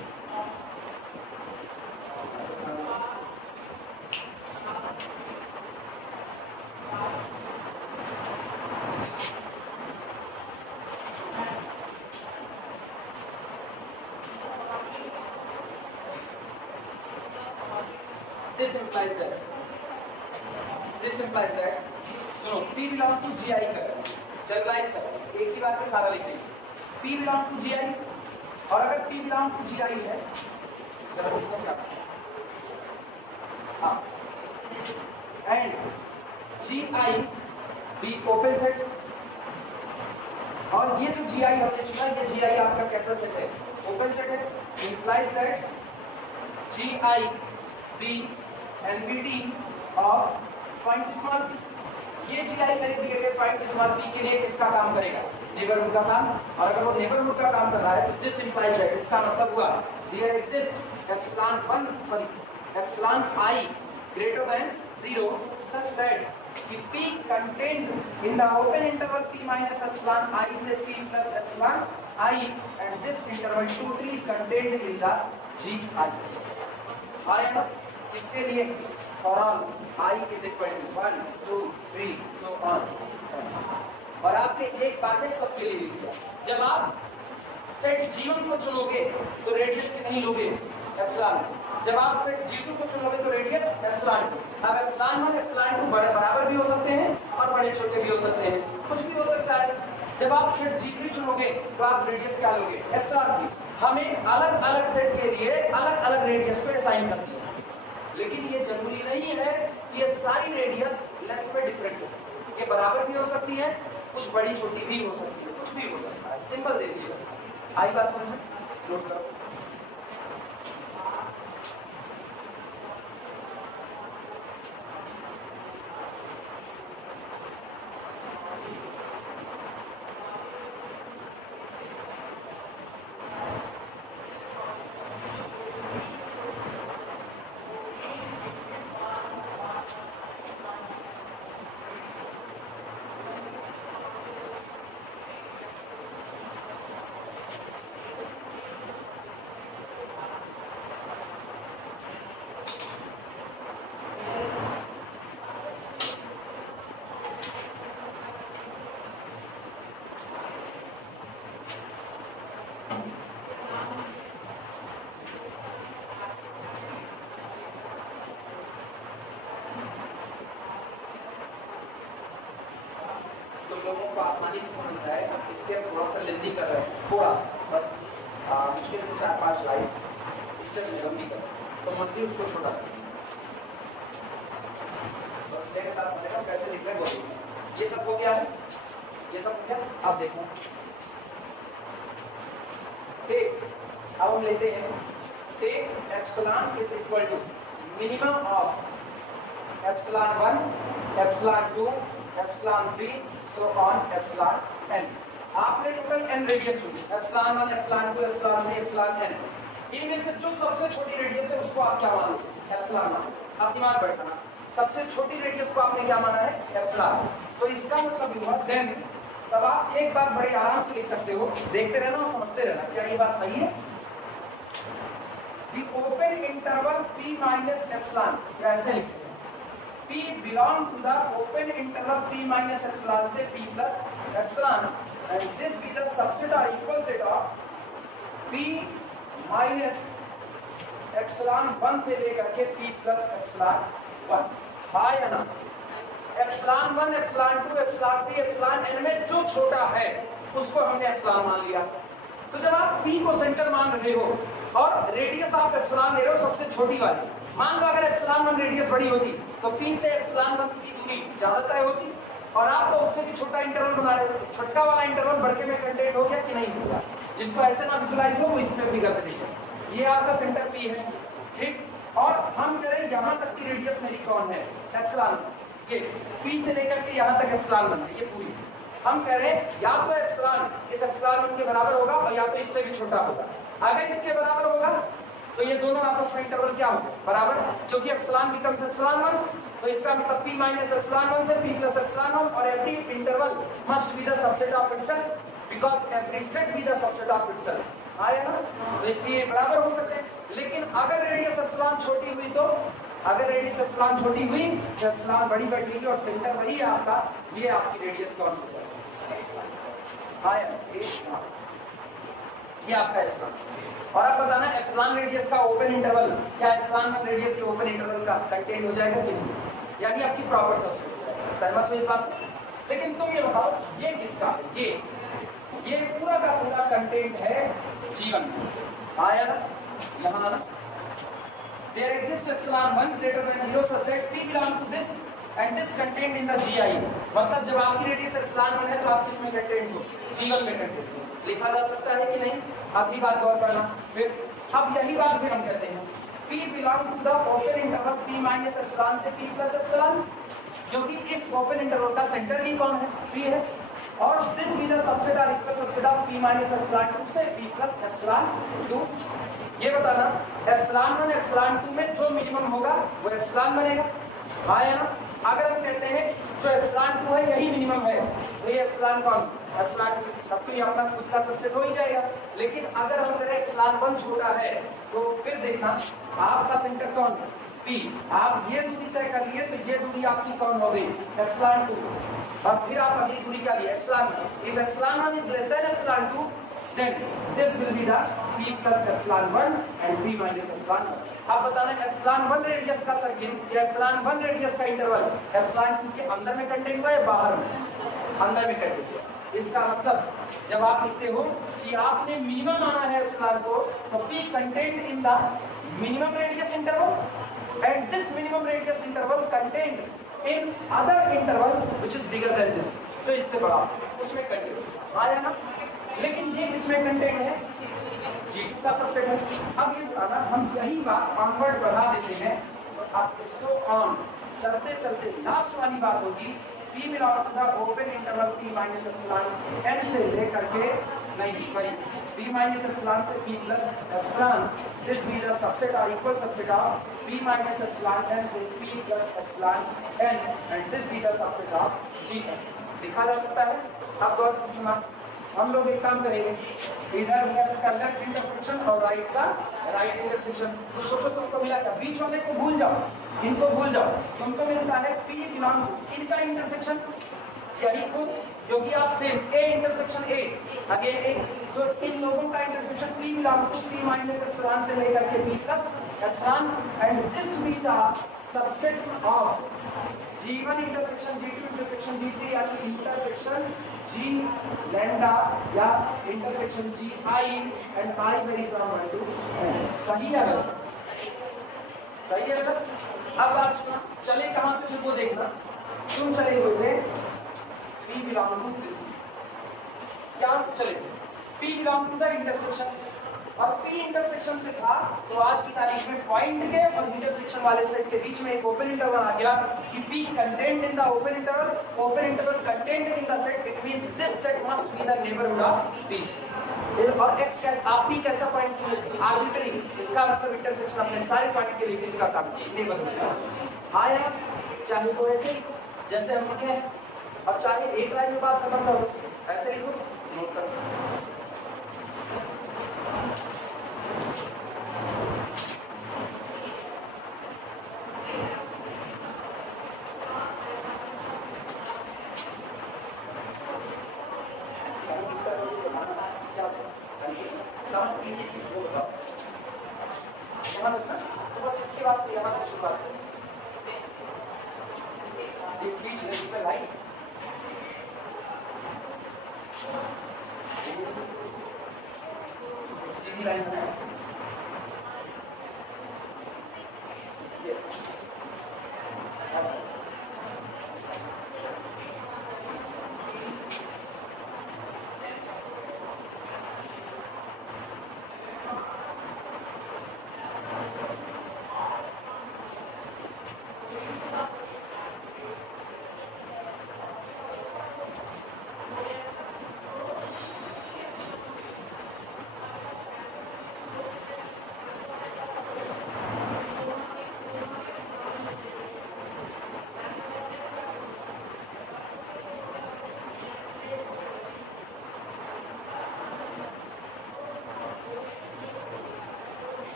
This implies that सुनो P belongs to GI कर जनरलाइज कर एक ही बार में सारा लिख देंगे। P belong to GI और अगर P belong to GI है हाँ एंड GI भी ओपन सेट, और ये जो GI हमने चुना ये GI आपका कैसा सेट है? ओपन सेट है। implies that GI the NBT of point small p। ये GI मेरे दिए गए पॉइंट स्मॉल p के लिए किसका काम करेगा? नेबरहुड का काम। और अगर वो नेबरहुड का काम कर रहा है तो दिस इंप्लाइज दैट, इसका मतलब हुआ there exist epsilon I greater than 0 such that कि p contained in the open interval p minus epsilon I से p plus epsilon I and this interval totally contained in the GI। आया ना? इसके लिए for all I is equal to 1 2 3 so on। और आपने एक बार में सबके लिए लिख दिया। जब आप सेट G1 को चुनोगे तो रेडियस कितनी लोगे? एप्सिलॉन। जब आप सेट G2 को चुनोगे तो रेडियस एप्सिलॉन। अब एप्सिलॉन 1 एप्सिलॉन 2 बराबर भी हो सकते हैं और बड़े छोटे भी हो सकते हैं, कुछ भी हो सकता है। जब आप सेट G3 चुनोगे तो आप रेडियस क्या लोगे? एप्सिलॉन की। हमें अलग अलग सेट के लिए अलग अलग रेडियस को असाइन कर दिया, लेकिन ये जरूरी नहीं है कि ये सारी रेडियस लेंथ में डिफरेंट हो। ये बराबर भी हो सकती है, कुछ बड़ी छोटी भी हो सकती है, कुछ भी हो सकता है। सिंपल दे दिए बस। आई बात समझ में? नोट करो। लोगों को आसानी से समझ रहा है, इसलिए हम थोड़ा सा लेंदी कर रहे हैं, थोड़ा सा बस मुश्किल से 4-5 लाइन इससे लंबी कर, तो मर्जी उसको छोटा बस मेरे साथ देखो कैसे लिख रहे हैं बोलिए। ये सब हो गया है, ये सब हो गया। अब देखो टेक, अब हम लेते हैं take epsilon is equal to minimum of epsilon 1 epsilon 2 epsilon 3 so on epsilon n। आपने टोटल n रेडियस चुनी, epsilon 1 epsilon 2 epsilon 3 epsilon n। इनमें से जो सबसे छोटी रेडियस है उसको आप क्या मान लो? एप्सिलॉन 1। आप दिमाग बैठाना, सबसे छोटी रेडियस को आपने क्या माना है? एप्सिलॉन। तो इसका मतलब हुआ देन तब आप एक बार बड़े आराम से लिख सकते हो, देखते रहना और समझते रहना क्या ये बात सही है। The open interval p minus epsilon, या ऐसे लिखते हैं P belong to the open interval p minus epsilon से p plus epsilon and this be the subset or equal set of p minus epsilon 1 से लेकर के p plus epsilon 1। हाँ या ना? epsilon 1 epsilon 2 epsilon 3 epsilon n में जो छोटा है उसको हमने epsilon मान लिया। तो जब आप p को सेंटर मान रहे हो और रेडियस आप epsilon ले रहे हो सबसे छोटी वाली, मान लो अगर एप्सिलॉन 1 रेडियस बड़ी होती तो p से एप्सिलॉन 1 की दूरी ज्यादा तय होती, और आप तो उससे भी छोटा इंटरवल बना रहे हो। छोटा वाला इंटरवल बढ़के में कंटेंट हो गया कि नहीं हो गया? जिनको ऐसे ना विजुलाइज हो वो इसमें फिगर पे देखिए। ये आपका सेंटर p है, ठीक। और हम कह रहे हैं यहाँ तक की रेडियस मेरी कौन है? एप्सिलॉन। ये p से लेकर के यहाँ तक एप्सिलॉन 1 है, ये पूरी। हम कह रहे हैं या तो एप्सिलॉन इस एप्सिलॉन 1 के बराबर होगा और या तो इससे भी छोटा होगा। अगर इसके बराबर होगा तो ये दोनों आपस में इंटरवल क्या होगा? बराबर, क्योंकि एप्सिलॉन बिकम्स एप्सिलॉन 1, तो इसका मतलब p माइनस एप्सिलॉन 1 से p प्लस एप्सिलॉन 1 और every interval must be the subset of itself because every set B the subset of itself. आया ना? तो इसलिए बराबर हो सकते हैं। लेकिन अगर रेडियस एप्सिलॉन छोटी हुई तो अगर रेडियस एप्सिलॉन छोटी हुई तो एप्सिलॉन बड़ी बैठेगी और सेंटर वही है आपका, ये आपकी रेडियस कौन हो जाएगी? आया ये आपका एप्सिलॉन। और आप बताना एप्सिलॉन रेडियस का ओपन इंटरवल क्या एप्सिलॉन 1 रेडियस के ओपन इंटरवल का कंटेंट हो जाएगा कि नहीं? यानी आपकी प्रॉपर सबसेट। सहमत हो इस बात से? लेकिन तुम ये बताओ ये किसका है? ये पूरा का पूरा कंटेंट है G1। आया ना? यहाँ आना। There exists epsilon 1 greater than 0 such that p belong to this and this contained in the GI। मतलब जब आपकी रेडियस एप्सिलॉन 1 है तो आप किसमें कंटेंट हो? G1 में कंटेंट हो। लिखा जा सकता है कि नहीं? अगली बात गौर करना। फिर अब यही बात फिर हम कहते हैं P belong to the open interval P minus epsilon से P plus एप्सिलॉन, क्योंकि इस ओपन इंटरवल का सेंटर ही कौन है? P है। और दिस भी the subset or equal subset of P minus epsilon 2 से P plus एप्सिलॉन 2। ये बताना एप्सिलॉन 1 एप्सिलॉन 2 में जो मिनिमम होगा वो एप्सिलॉन बनेगा, आया ना? अगर हम कहते हैं जो एप्सिलॉन 2 है यही मिनिमम है, तो ये एप्सिलॉन कौन? एप्सिलॉन 2, तब तो ये अपना खुद का सबसेट हो ही जाएगा। लेकिन अगर हम करें एप्सिलॉन 1 छोटा है, तो फिर देखना आपका सेंटर कौन है? P। आप ये दूरी तय कर लिए तो ये दूरी आपकी कौन हो गई? एप्सिलॉन 2। और फिर आप अगली दूरी क्या लिए? Epsilon 1। If epsilon 1 is less than epsilon 2, then this will be the P plus epsilon 1 and P minus epsilon 1। अब बताना एप्सिलॉन 1 रेडियस का सर्किल या एप्सिलॉन 1 रेडियस का इंटरवल एप्सिलॉन 2 के अंदर में कंटेंट हुआ है बाहर में? अंदर में कंटेंट हुआ। इसका मतलब जब आप लिखते हो कि आपने मिनिमम आना है एप्सिलॉन को, तो P content in the minimum radius interval and this minimum radius interval content in other interval which is bigger than this, तो इससे बड़ा उसमें कंटेंट आया ना? लेकिन ये इसमें कंटेंट है G2 का सबसेट है। अब ये बताना हम यही बात ऑनवर्ड बढ़ा देते हैं, तो अब सो ऑन चलते चलते लास्ट वाली बात होगी P belongs to the open interval P minus epsilon n से लेकर के नहीं सॉरी P minus epsilon से P plus epsilon, this be the subset or equal subset of P minus epsilon n से P plus epsilon n and this be the subset of G। लिखा जा सकता है। अब गौर से सुना, हम लोग एक काम करेंगे, इधर लेफ्ट का लेफ्ट इंटरसेक्शन और राइट का राइट इंटरसेक्शन। तो सोचो तुमको मिला क्या? बीच वाले को भूल जाओ, इनको भूल जाओ, तुमको मिलता है P बिलोंग टू इनका इंटरसेक्शन यही खुद, क्योंकि आप same A intersection A again A, तो इन लोगों का intersection P belong to P minus epsilon से लेकर के P plus epsilon and this be the subset of G1 intersection G2 intersection G3 यानी इंटरसेक्शन G लैम्डा या intersection G I and I vary from 1 to n। सही है गलत? सही है गलत? अब आप सुनो, चले कहां से फिर वो देखना। तुम चले हुए थे P बिलोंग टू दिस, क्या से चले थे? P belong to the intersection, और P इंटरसेक्शन से था तो आज की तारीख में पॉइंट के और इंटरसेक्शन वाले सेट के बीच में एक ओपन इंटरवल आ गया कि P content in the open interval content in the set, it means this set must be the neighbourhood of P। और x का आप P कैसा पॉइंट चुने? आर्बिट्री, इसका मतलब इंटरसेक्शन अपने सारे पॉइंट के लिए इसका काम नेबरहुड आया, चाहे वो ऐसे लिखो जैसे हम लिखे हैं, और चाहे एक लाइन में बात खत्म करो ऐसे लिखो, नोट करो। तो बस इसके बाद से यहाँ से शुरुआत करें। बीच में इसमें लाइन सीधी लाइन बनाए,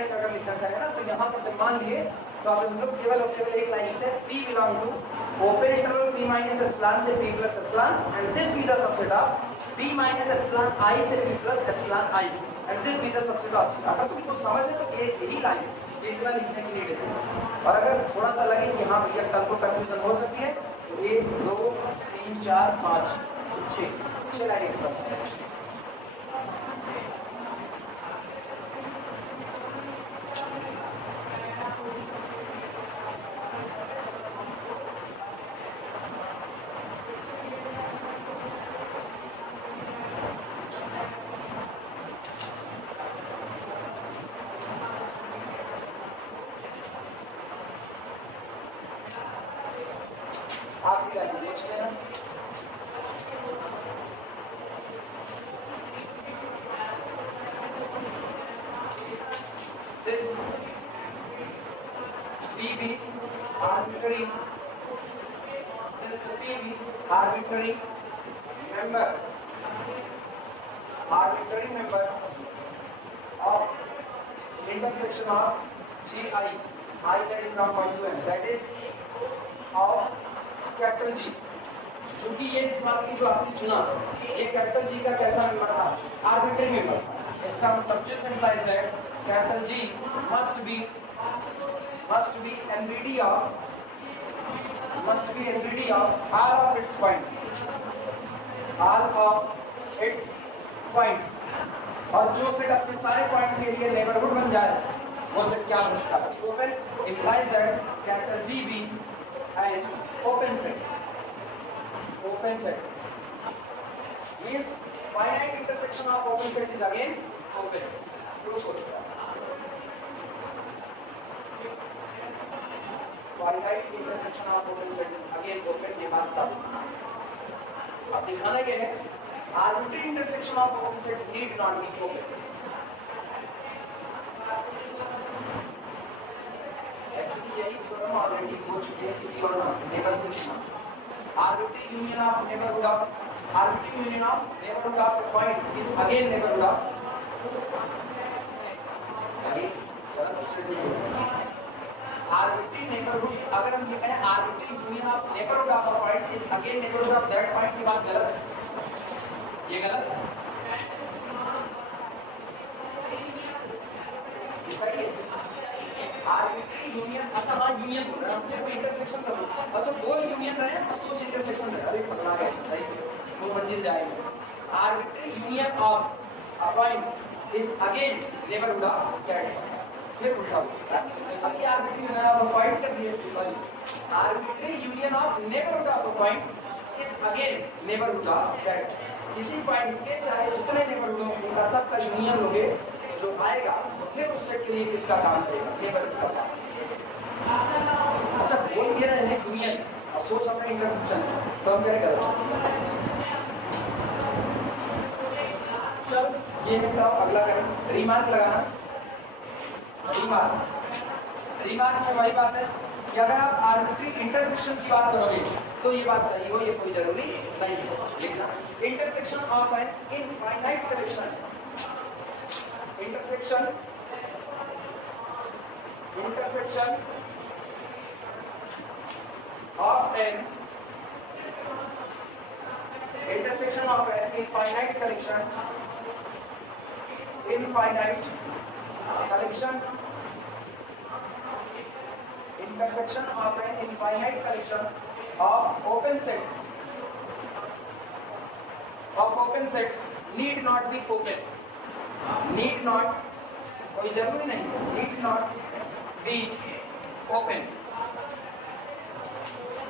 लाइन अगर लिखना चाहे ना तो यहाँ पर जब मान लिए तो आप हम लोग केवल और केवल एक लाइन लिखते हैं P belong to open interval P minus epsilon से P plus epsilon and this be the subset of P minus epsilon I से P plus epsilon I and this be the subset of G। अगर तुमको समझ है तो एक ही line ये इतना लिखने की नीड है। और अगर थोड़ा सा लगे कि हाँ भैया कल को कंफ्यूजन हो सकती है तो 1 2 3 4 5 6 लाइन एक्स्ट्रा। आखिरी लाइन देख लेना। Since PB arbitrary member of intersection of GI, I carry from 1 to n, that is of capital G। चूंकि ये इस बात की जो आपने चुना ये कैपिटल G का कैसा मेंबर था, आर्बिट्ररी मेंबर था। इसका मतलब this implies that capital G must be NBD of all of its points, और जो सेट अपने सारे पॉइंट के लिए नेबरहुड बन जाए वो सेट क्या बन चुका है। Open implies that capital G be an open set means finite intersection of open set is again open। Proof हो चुका है। finite intersection of open set is again open, ये बात सब अब दिखाने के है। arbitrary intersection of open set need not be open। Actually यही थ्योरम ऑलरेडी हो चुकी है किसी और नेबरहुड के नाम। arbitrary union of neighborhood of a point is again neighborhood of arbitrary neighborhood। अगर हम ये कहें arbitrary union of neighborhood of a point is again neighborhood of that point, की बात गलत है, ये गलत है, सही है। आर्बिट्री यूनियन, अच्छा हाँ यूनियन बोल रहे हैं अपने को, इंटरसेक्शन सब अच्छा बोल यूनियन रहे हैं सोच इंटरसेक्शन है, अरे पकड़ा गया सही वो मंजिल जाएगा। Arbitrary union of a point is again neighbourhood of that, फिर उल्टा अब ये arbitrary union of a point कर दिए, sorry arbitrary union of neighbourhood of a point is again neighbourhood of that. किसी पॉइंट के चाहे जितने नेबरहुड हों उनका सबका यूनियन लोगे जो आएगा फिर उस सेट के लिए किसका काम करेगा, नेबरहुड का काम। अच्छा बोल दे रहे हैं यूनियन और सोच अपना इंटरसेक्शन, तो हम क्या करें। चल ये निकालो, अगला करें रिमार्क लगाना। रिमार्क में वही बात है कि अगर आप आर्बिट्री इंटरसेक्शन की बात करोगे तो ये बात सही हो, ये कोई जरूरी नहीं है लिखना। Intersection of an infinite collection, intersection of an infinite collection of open set need not be open, need not कोई जरूरी नहीं, need not be open,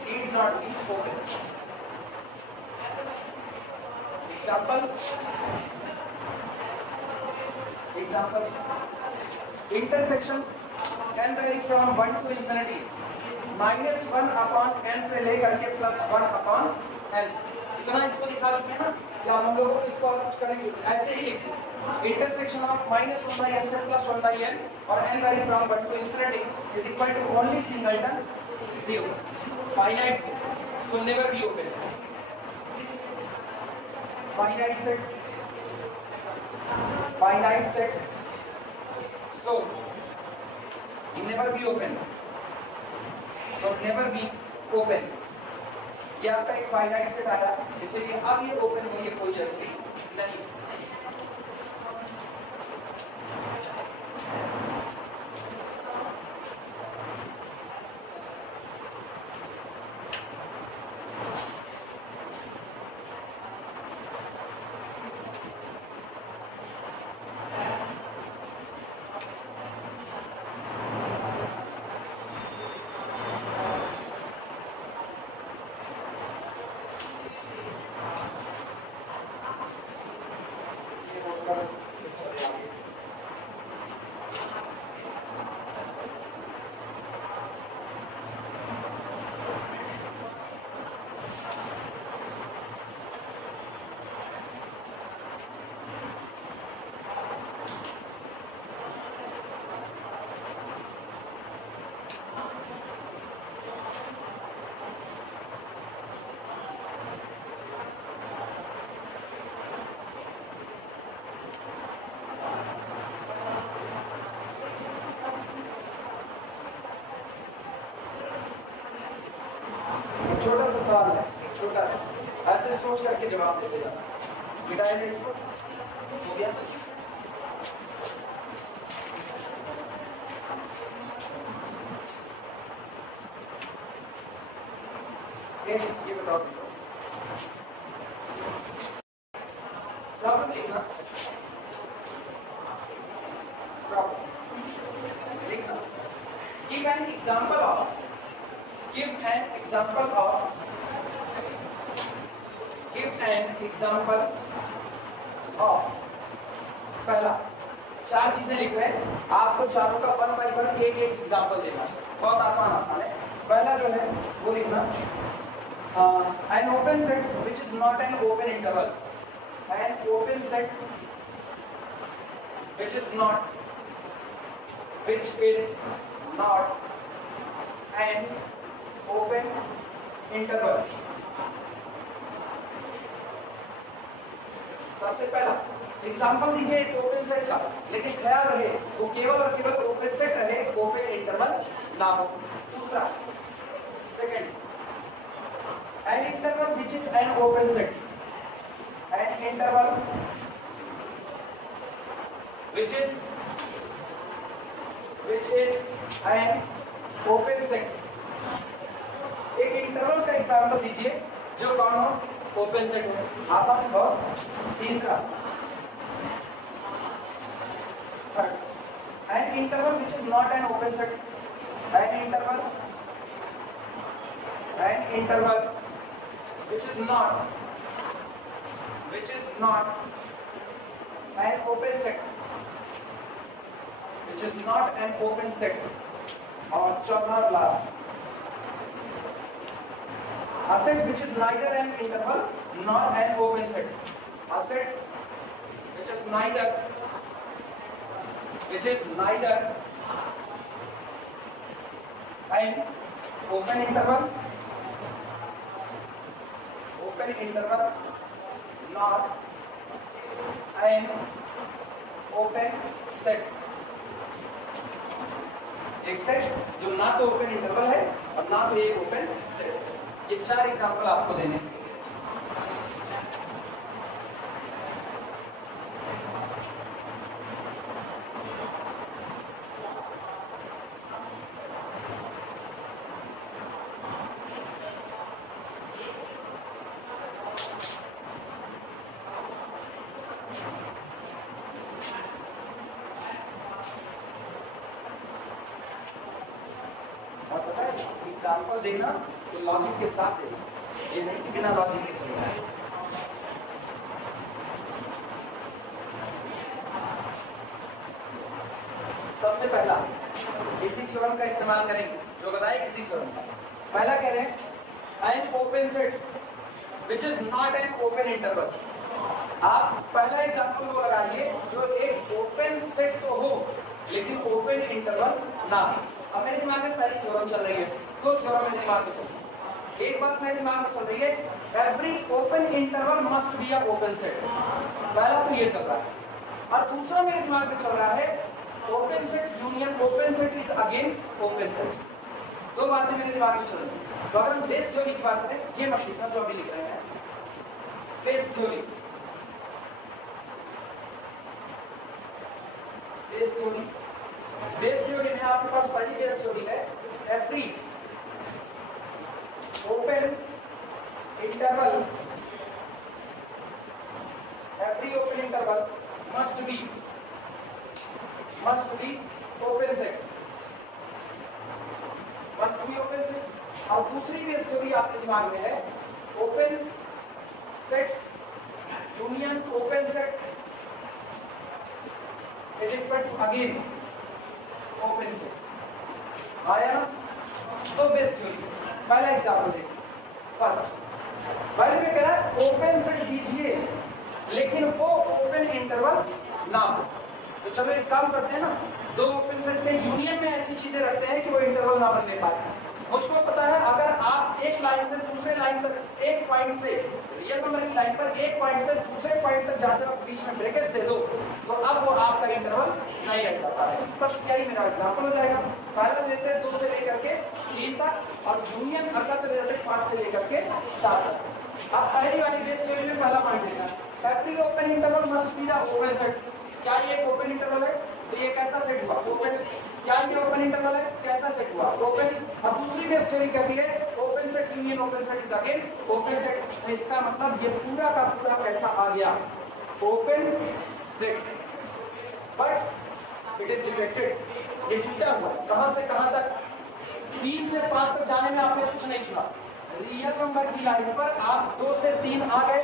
need not be open। example intersection can vary from 1 to infinity, -1 upon n से लेकर के +1 upon n। इतना इसको लिखा चुके हैं ना, क्या हम लोगों को इसको और कुछ करेंगे, ऐसे ही इंटरसेक्शन ऑफ -1/n से +1/n और n vary from 1 to infinity is equal to only singleton 0, finite set, so never be open, finite set, so never be open, so never be open. ये आपका एक फाइनाइट सेट आया, इसलिए अब ये open होने की कोई जरूरी नहीं। छोटा सा सवाल है, एक छोटा सा, ऐसे सोच करके जवाब देते जाना। मिटाए दे इसको, हो गया? ये बताओ, प्रॉब्लम देखना, प्रॉब्लम देखना। Give an example of, give an example of, give an example of। पहला चार चीजें लिख रहे हैं, आपको चारों का वन बाई वन एक एक एग्जाम्पल देना है, बहुत आसान है। पहला जो है वो लिखना an open set which is not an open interval, an open set which is not an open interval. सबसे पहला एग्जांपल दीजिए एक ओपन सेट का, लेकिन ख्याल रहे वो केवल और केवल ओपन सेट रहे, ओपन इंटरवल ना हो। दूसरा, second, N interval which is an open set, N interval which is an open set. एक इंटरवल का एग्जांपल दीजिए जो कौन हो, ओपन सेट हो, आसान हो। तीसरा, N interval which is not an open set, N interval which is not an open set, which is not an open set. और चौथा last, a set which is neither an interval nor an open set, a set which is neither an open interval nor an open set। एक set जो ना तो open interval है और ना तो एक ओपन सेट। ये चार एग्जांपल आपको देने हैं। और पता है एग्जांपल देना तो लॉजिक के साथ देना, ये नहीं कि बिना लॉजिक के चलना है। सबसे पहला इसी थ्योरम का इस्तेमाल करेंगे जो बताए इसी थ्योरम का। पहला कह रहे हैं N open set which is not an open interval. आप पहला एग्जांपल वो लगाइए जो एक ओपन सेट तो हो लेकिन ओपन इंटरवल ना हो। अब मेरे दिमाग में पहली थ्योरम चल रही है, दो थ्योरम मेरे दिमाग में चल रही है। एक बात मेरे दिमाग में चल रही है, every open interval must be a open set. पहला तो ये चल रहा है। और दूसरा मेरे दिमाग में चल रहा है open set union open set is again open set. दो बातें मेरे दिमाग में चल रही हैं। तो अगर हम बेस थ्योरी की बात करें, ये मत लिखना जो अभी लिख रहे हैं, base theory, base theory, base theory में आपके पास पहली बेस थ्योरी है every open interval, every open interval must be open set, must be open set। और दूसरी बेस थ्योरी आपके दिमाग में है open set union open set is equal to again open set. आया ना? तो बेस थ्योरी पहला एग्जांपल देखिए। फर्स्ट पहले में कह रहा है ओपन सेट दीजिए लेकिन वो ओपन इंटरवल ना हो। तो चलो एक काम करते हैं ना, दो ओपन सेट के यूनियन में ऐसी चीजें रखते हैं कि वो इंटरवल ना बनने पाए। मुझको पता है अगर आप एक लाइन से दूसरे लाइन तक, एक पॉइंट से रियल नंबर की लाइन पर एक पॉइंट से दूसरे पॉइंट तक जाते वक्त बीच में ब्रेकेज दे दो तो अब वो आपका इंटरवल नहीं रह जाता है। बस यही मेरा एग्जाम्पल हो जाएगा। पहला लेते हैं 2 से लेकर के 3 तक और यूनियन अगला चले जाते हैं 5 से लेकर के 7 तक। अब पहली वाली बेस थ्योरी में पहला पॉइंट देखना है every open interval must be the open set। क्या ये एक ओपन इंटरवल है? तो ये कैसा सेट हुआ? ओपन। क्या ये ओपन इंटरवल है? कैसा सेट हुआ? ओपन। अब दूसरी बेस थ्योरी कहती है open set union open set is again open set. तो इसका मतलब ये पूरा का पूरा कैसा आ गया? Open set, but it is defected. ये टूटा हुआ कहां से कहां तक? 3 से 5 तक जाने में आपने कुछ नहीं चुना। रियल नंबर की लाइन पर आप 2 से 3 आ गए,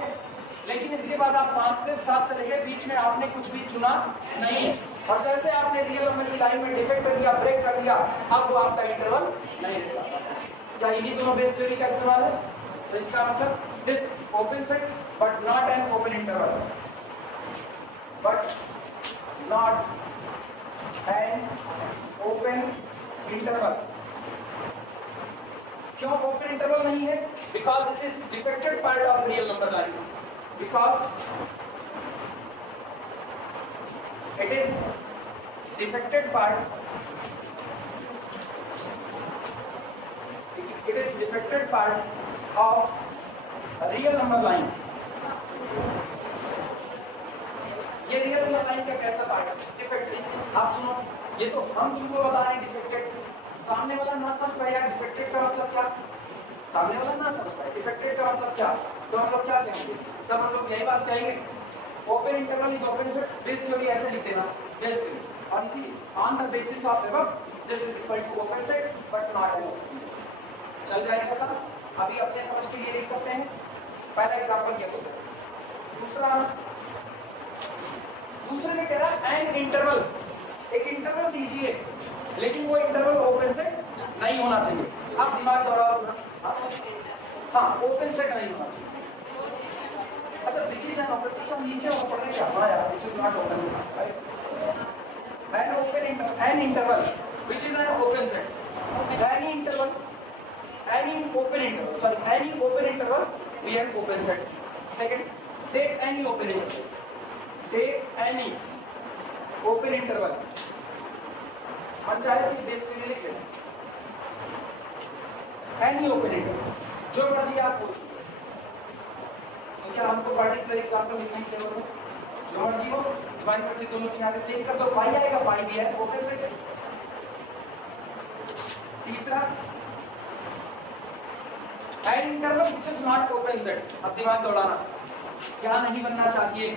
लेकिन इसके बाद आप 5 से 7 चले गए, बीच में आपने कुछ भी चुना नहीं। और जैसे आपने रियल नंबर की लाइन में डिफेक्ट कर दिया, ब्रेक कर दिया, अब वो आपका इंटरवल नहीं रह जाता। क्या इन्हीं दोनों बेस थ्योरी का इस्तेमाल है? तो इसका मतलब this open set but not an open interval, but not an open interval. क्यों ओपन इंटरवल नहीं है? Because it is defected part of real number line, because it is defected part, it is defected part of a real number line। ये real number line का कैसा part है? Defected. आप सुनो, ये तो हम तुमको बता रहे हैं डिफेक्टेड, सामने वाला ना समझ पाए यार डिफेक्टेड का मतलब क्या, सामने वाला ना समझ पाए डिफेक्टेड का मतलब क्या। तो हम लोग क्या कहेंगे? तब हम लोग यही बात कहेंगे open interval is open set, base theory ऐसे लिख देना बेस थ्योरी, और इसी on the basis of above this is equal to open set but not an open. चल जाएगा पता? अभी अपने समझ के लिए लिख सकते हैं। पहला एग्जांपल ये होगा। दूसरे में कह रहा है एन इंटरवल, एक इंटरवल दीजिए लेकिन वो इंटरवल ओपन सेट नहीं होना चाहिए। अब दिमाग दौड़ाओ। हाँ, ओपन सेट नहीं होना चाहिए। अच्छा विच इज एन ओपन, अच्छा नीचे ऊपर में क्या हुआ यार? Which is not open set, right? An interval which is an open set, any interval, any open interval, sorry any open interval we have open set. Second, take any open interval, take any open interval. हम चाहे तो base theory लिख लें, any open interval, जो मर्जी आप पूछो। तो क्या हमको पर्टिकुलर एग्जांपल लिखने की जरूरत है? जो मर्जी हो, डिवाइन पर से दोनों किनारे सेट कर दो, फाई आएगा, फाई भी है ओपन सेट। तीसरा, an interval which is not open set. अब दिमाग दौड़ाना, क्या नहीं बनना चाहिए?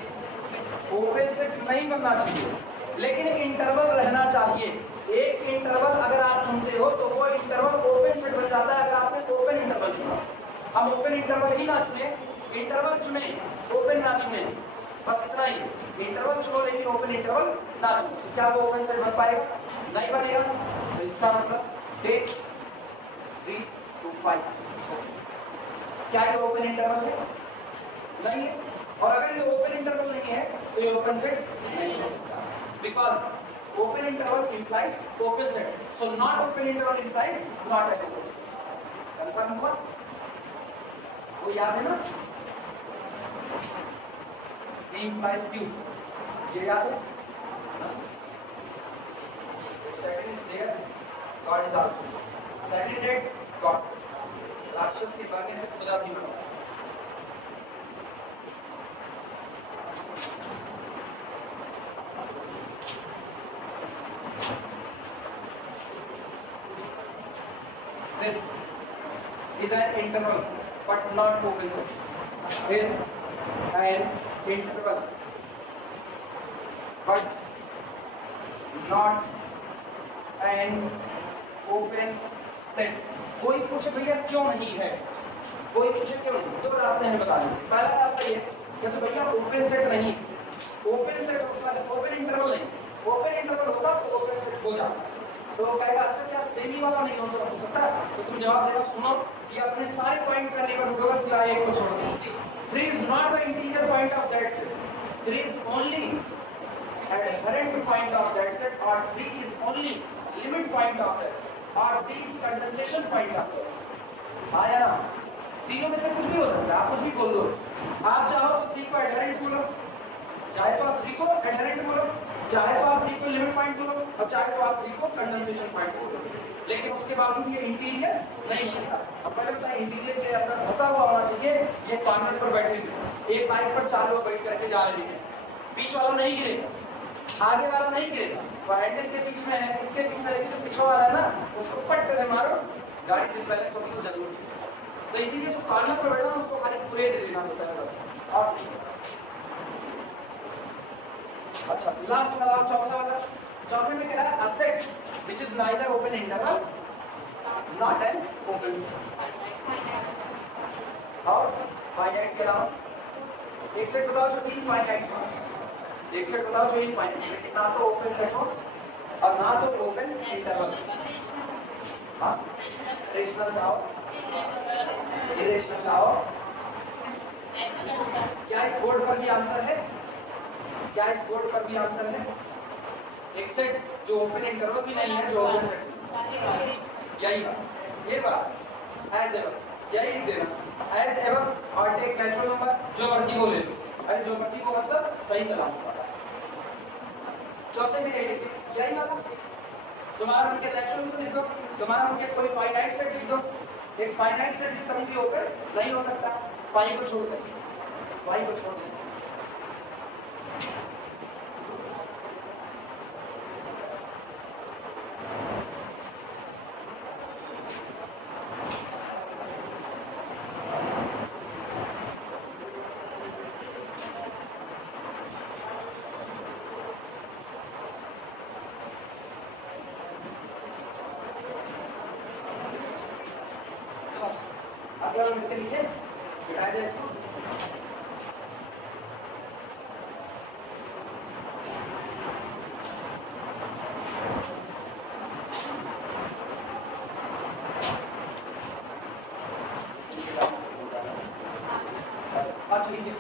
ओपन सेट नहीं बनना चाहिए, लेकिन इंटरवल रहना चाहिए। एक इंटरवल अगर आप चुनते हो तो वो इंटरवल ओपन सेट बन जाता है अगर आपने ओपन इंटरवल चुना। हम ओपन इंटरवल ही ना चुने, इंटरवल चुने, ओपन ना चुने, बस इतना ही। इंटरवल चुनो लेकिन ओपन इंटरवल ना चुनो, तो क्या वो ओपन सेट बन पाएगा? नहीं बनेगा। तो इसका मतलब टेक 3 to 5, क्या ये ओपन इंटरवल है? नहीं है। और अगर ये ओपन इंटरवल नहीं है तो ये ओपन सेट नहीं हो सकता, because open interval implies open set, so not open interval implies not an open set। Confirm हुआ? वो याद है ना? A implies Q, ये याद है? Saturn is there, God is also. Saturn dead, God. राक्षस के मरने से खुदा भी बना. This is an interval, but not open set. Is an interval, but not an open set. कोई पूछे भैया क्यों नहीं है, कोई पूछे क्यों नहीं, दो रास्ते हैं बताने. पहला रास्ता ये या तो भैया ओपन सेट नहीं, ओपन सेट ओपन इंटरवल नहीं, ओपन इंटरवल होता तो ओपन सेट हो जाता. तो वो कहेगा अच्छा क्या सेमी वाला नहीं हो सकता, तो तुम जवाब देगा सुनो कि अपने सारे पॉइंट का नेबरहुड होगा सिवाय एक को छोड़ के. 3 is not the interior point of that set. 3 is only adherent point of that set, or 3 is only limit point of that set, or 3 is condensation point of that set. आया ना, तीनों में से कुछ भी हो सकता है, आप कुछ भी बोल दो. आप चाहो तो 3 को adherent बोलो, चाहे तो आप 3 को adherent बोलो, चाहे तो आप 3 को लिमिट पॉइंट बोलो, और चाहे तो आप 3 को कंडेंसेशन पॉइंट बोलो. लेकिन उसके बावजूद ये इंटीरियर नहीं हो सकता. अब पहले बताएं इंटीरियर के अपना फंसा हुआ होना चाहिए. ये कॉर्नर पर बैठे हुए एक बाइक पर 4 लोग बैठ करके जा रहे हैं, बीच वाला नहीं गिरेगा, आगे वाला नहीं गिरेगा, वो हैंडल के बीच में है, इसके बीच में, लेकिन जो पीछे वाला है ना उसको पट कर मारो, गाड़ी डिसबैलेंस होगी तो जरूर. तो इसीलिए जो कॉर्नर पर बैठा है उसको खाली पूरे दे देना होता है बस. और अच्छा लास्ट वाला चौथा वाला, चौथे में कह रहा है asset which is neither open interval not an open set. और फाइनाइट के अलावा एक सेट बताओ जो इनफाइनाइट हो, एक सेट बताओ जो इनफाइनाइट, लेकिन ना तो ओपन सेट हो और ना तो ओपन इंटरवल. हाँ रेशनल का हो, इरेशनल का हो. क्या इस बोर्ड पर भी आंसर है, क्या इस बोर्ड पर भी आंसर है? एक सेट जो ओपन इंटरवल भी नहीं है, जो ओपन सेट, यही बात, ये बात एज एवर यही लिख देना एज एवर, और टेक नेचुरल नंबर जो मर्जी को ले लो. अरे जो मर्जी को मतलब सही सलामत. चौथे में यही बात. तुम्हारा उनके नेचुरल को लिख दो, तुम्हारा उनके कोई फाइनाइट सेट लिख दो. एक फाइनाइट सेट भी कभी भी ओपन नहीं हो सकता, फाई को छोड़ दे, फाई को छोड़ दे. नीचे बिठा दे इसको. अच्छा इसी